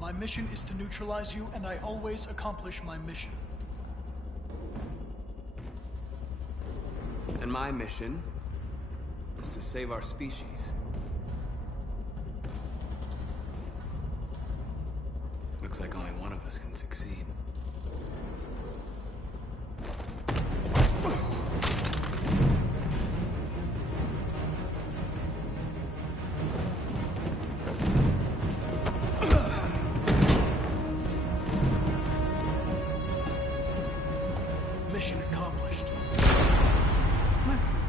My mission is to neutralize you, and I always accomplish my mission. And my mission is to save our species. Looks like only one of us can succeed. Mission accomplished. Marcus.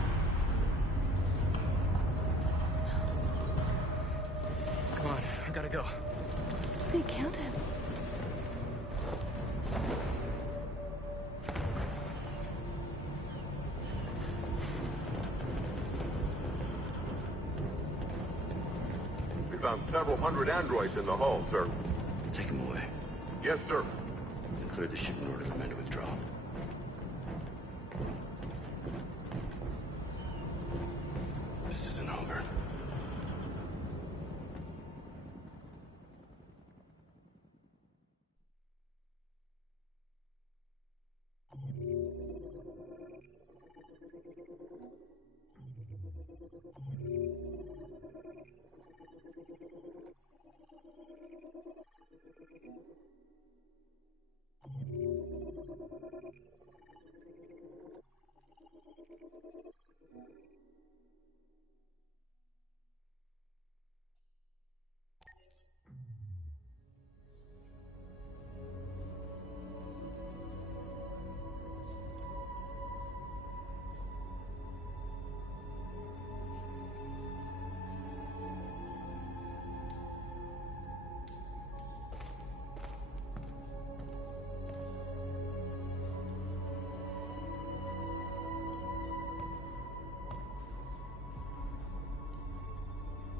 Come on, I gotta go. They killed him. We found several hundred androids in the hull, sir. Take them away. Yes, sir. And clear the ship and order the men to withdraw. This isn't over.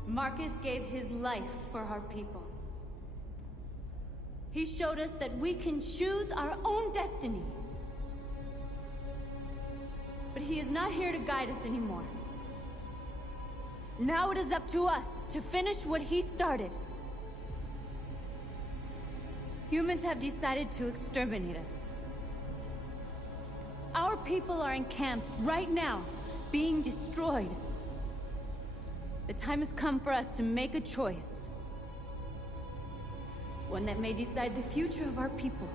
Marcus gave his life for our people. He showed us that we can choose our own destiny. But he is not here to guide us anymore. Now it is up to us to finish what he started. Humans have decided to exterminate us. Our people are in camps right now, being destroyed. The time has come for us to make a choice. One that may decide the future of our people.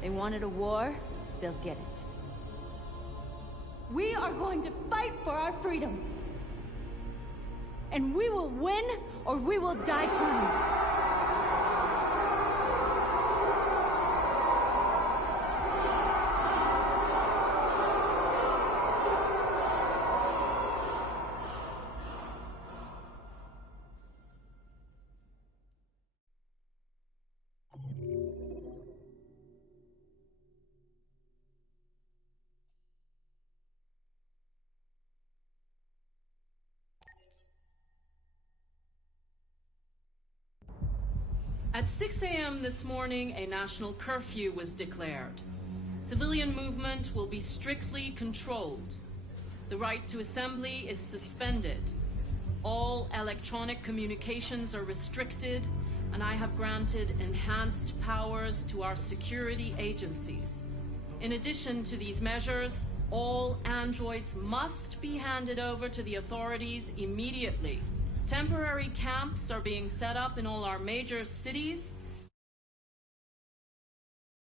They wanted a war, they'll get it. We are going to fight for our freedom. And we will win, or we will die trying. At 6 a.m. this morning, a national curfew was declared. Civilian movement will be strictly controlled. The right to assembly is suspended. All electronic communications are restricted, and I have granted enhanced powers to our security agencies. In addition to these measures, all androids must be handed over to the authorities immediately. Temporary camps are being set up in all our major cities,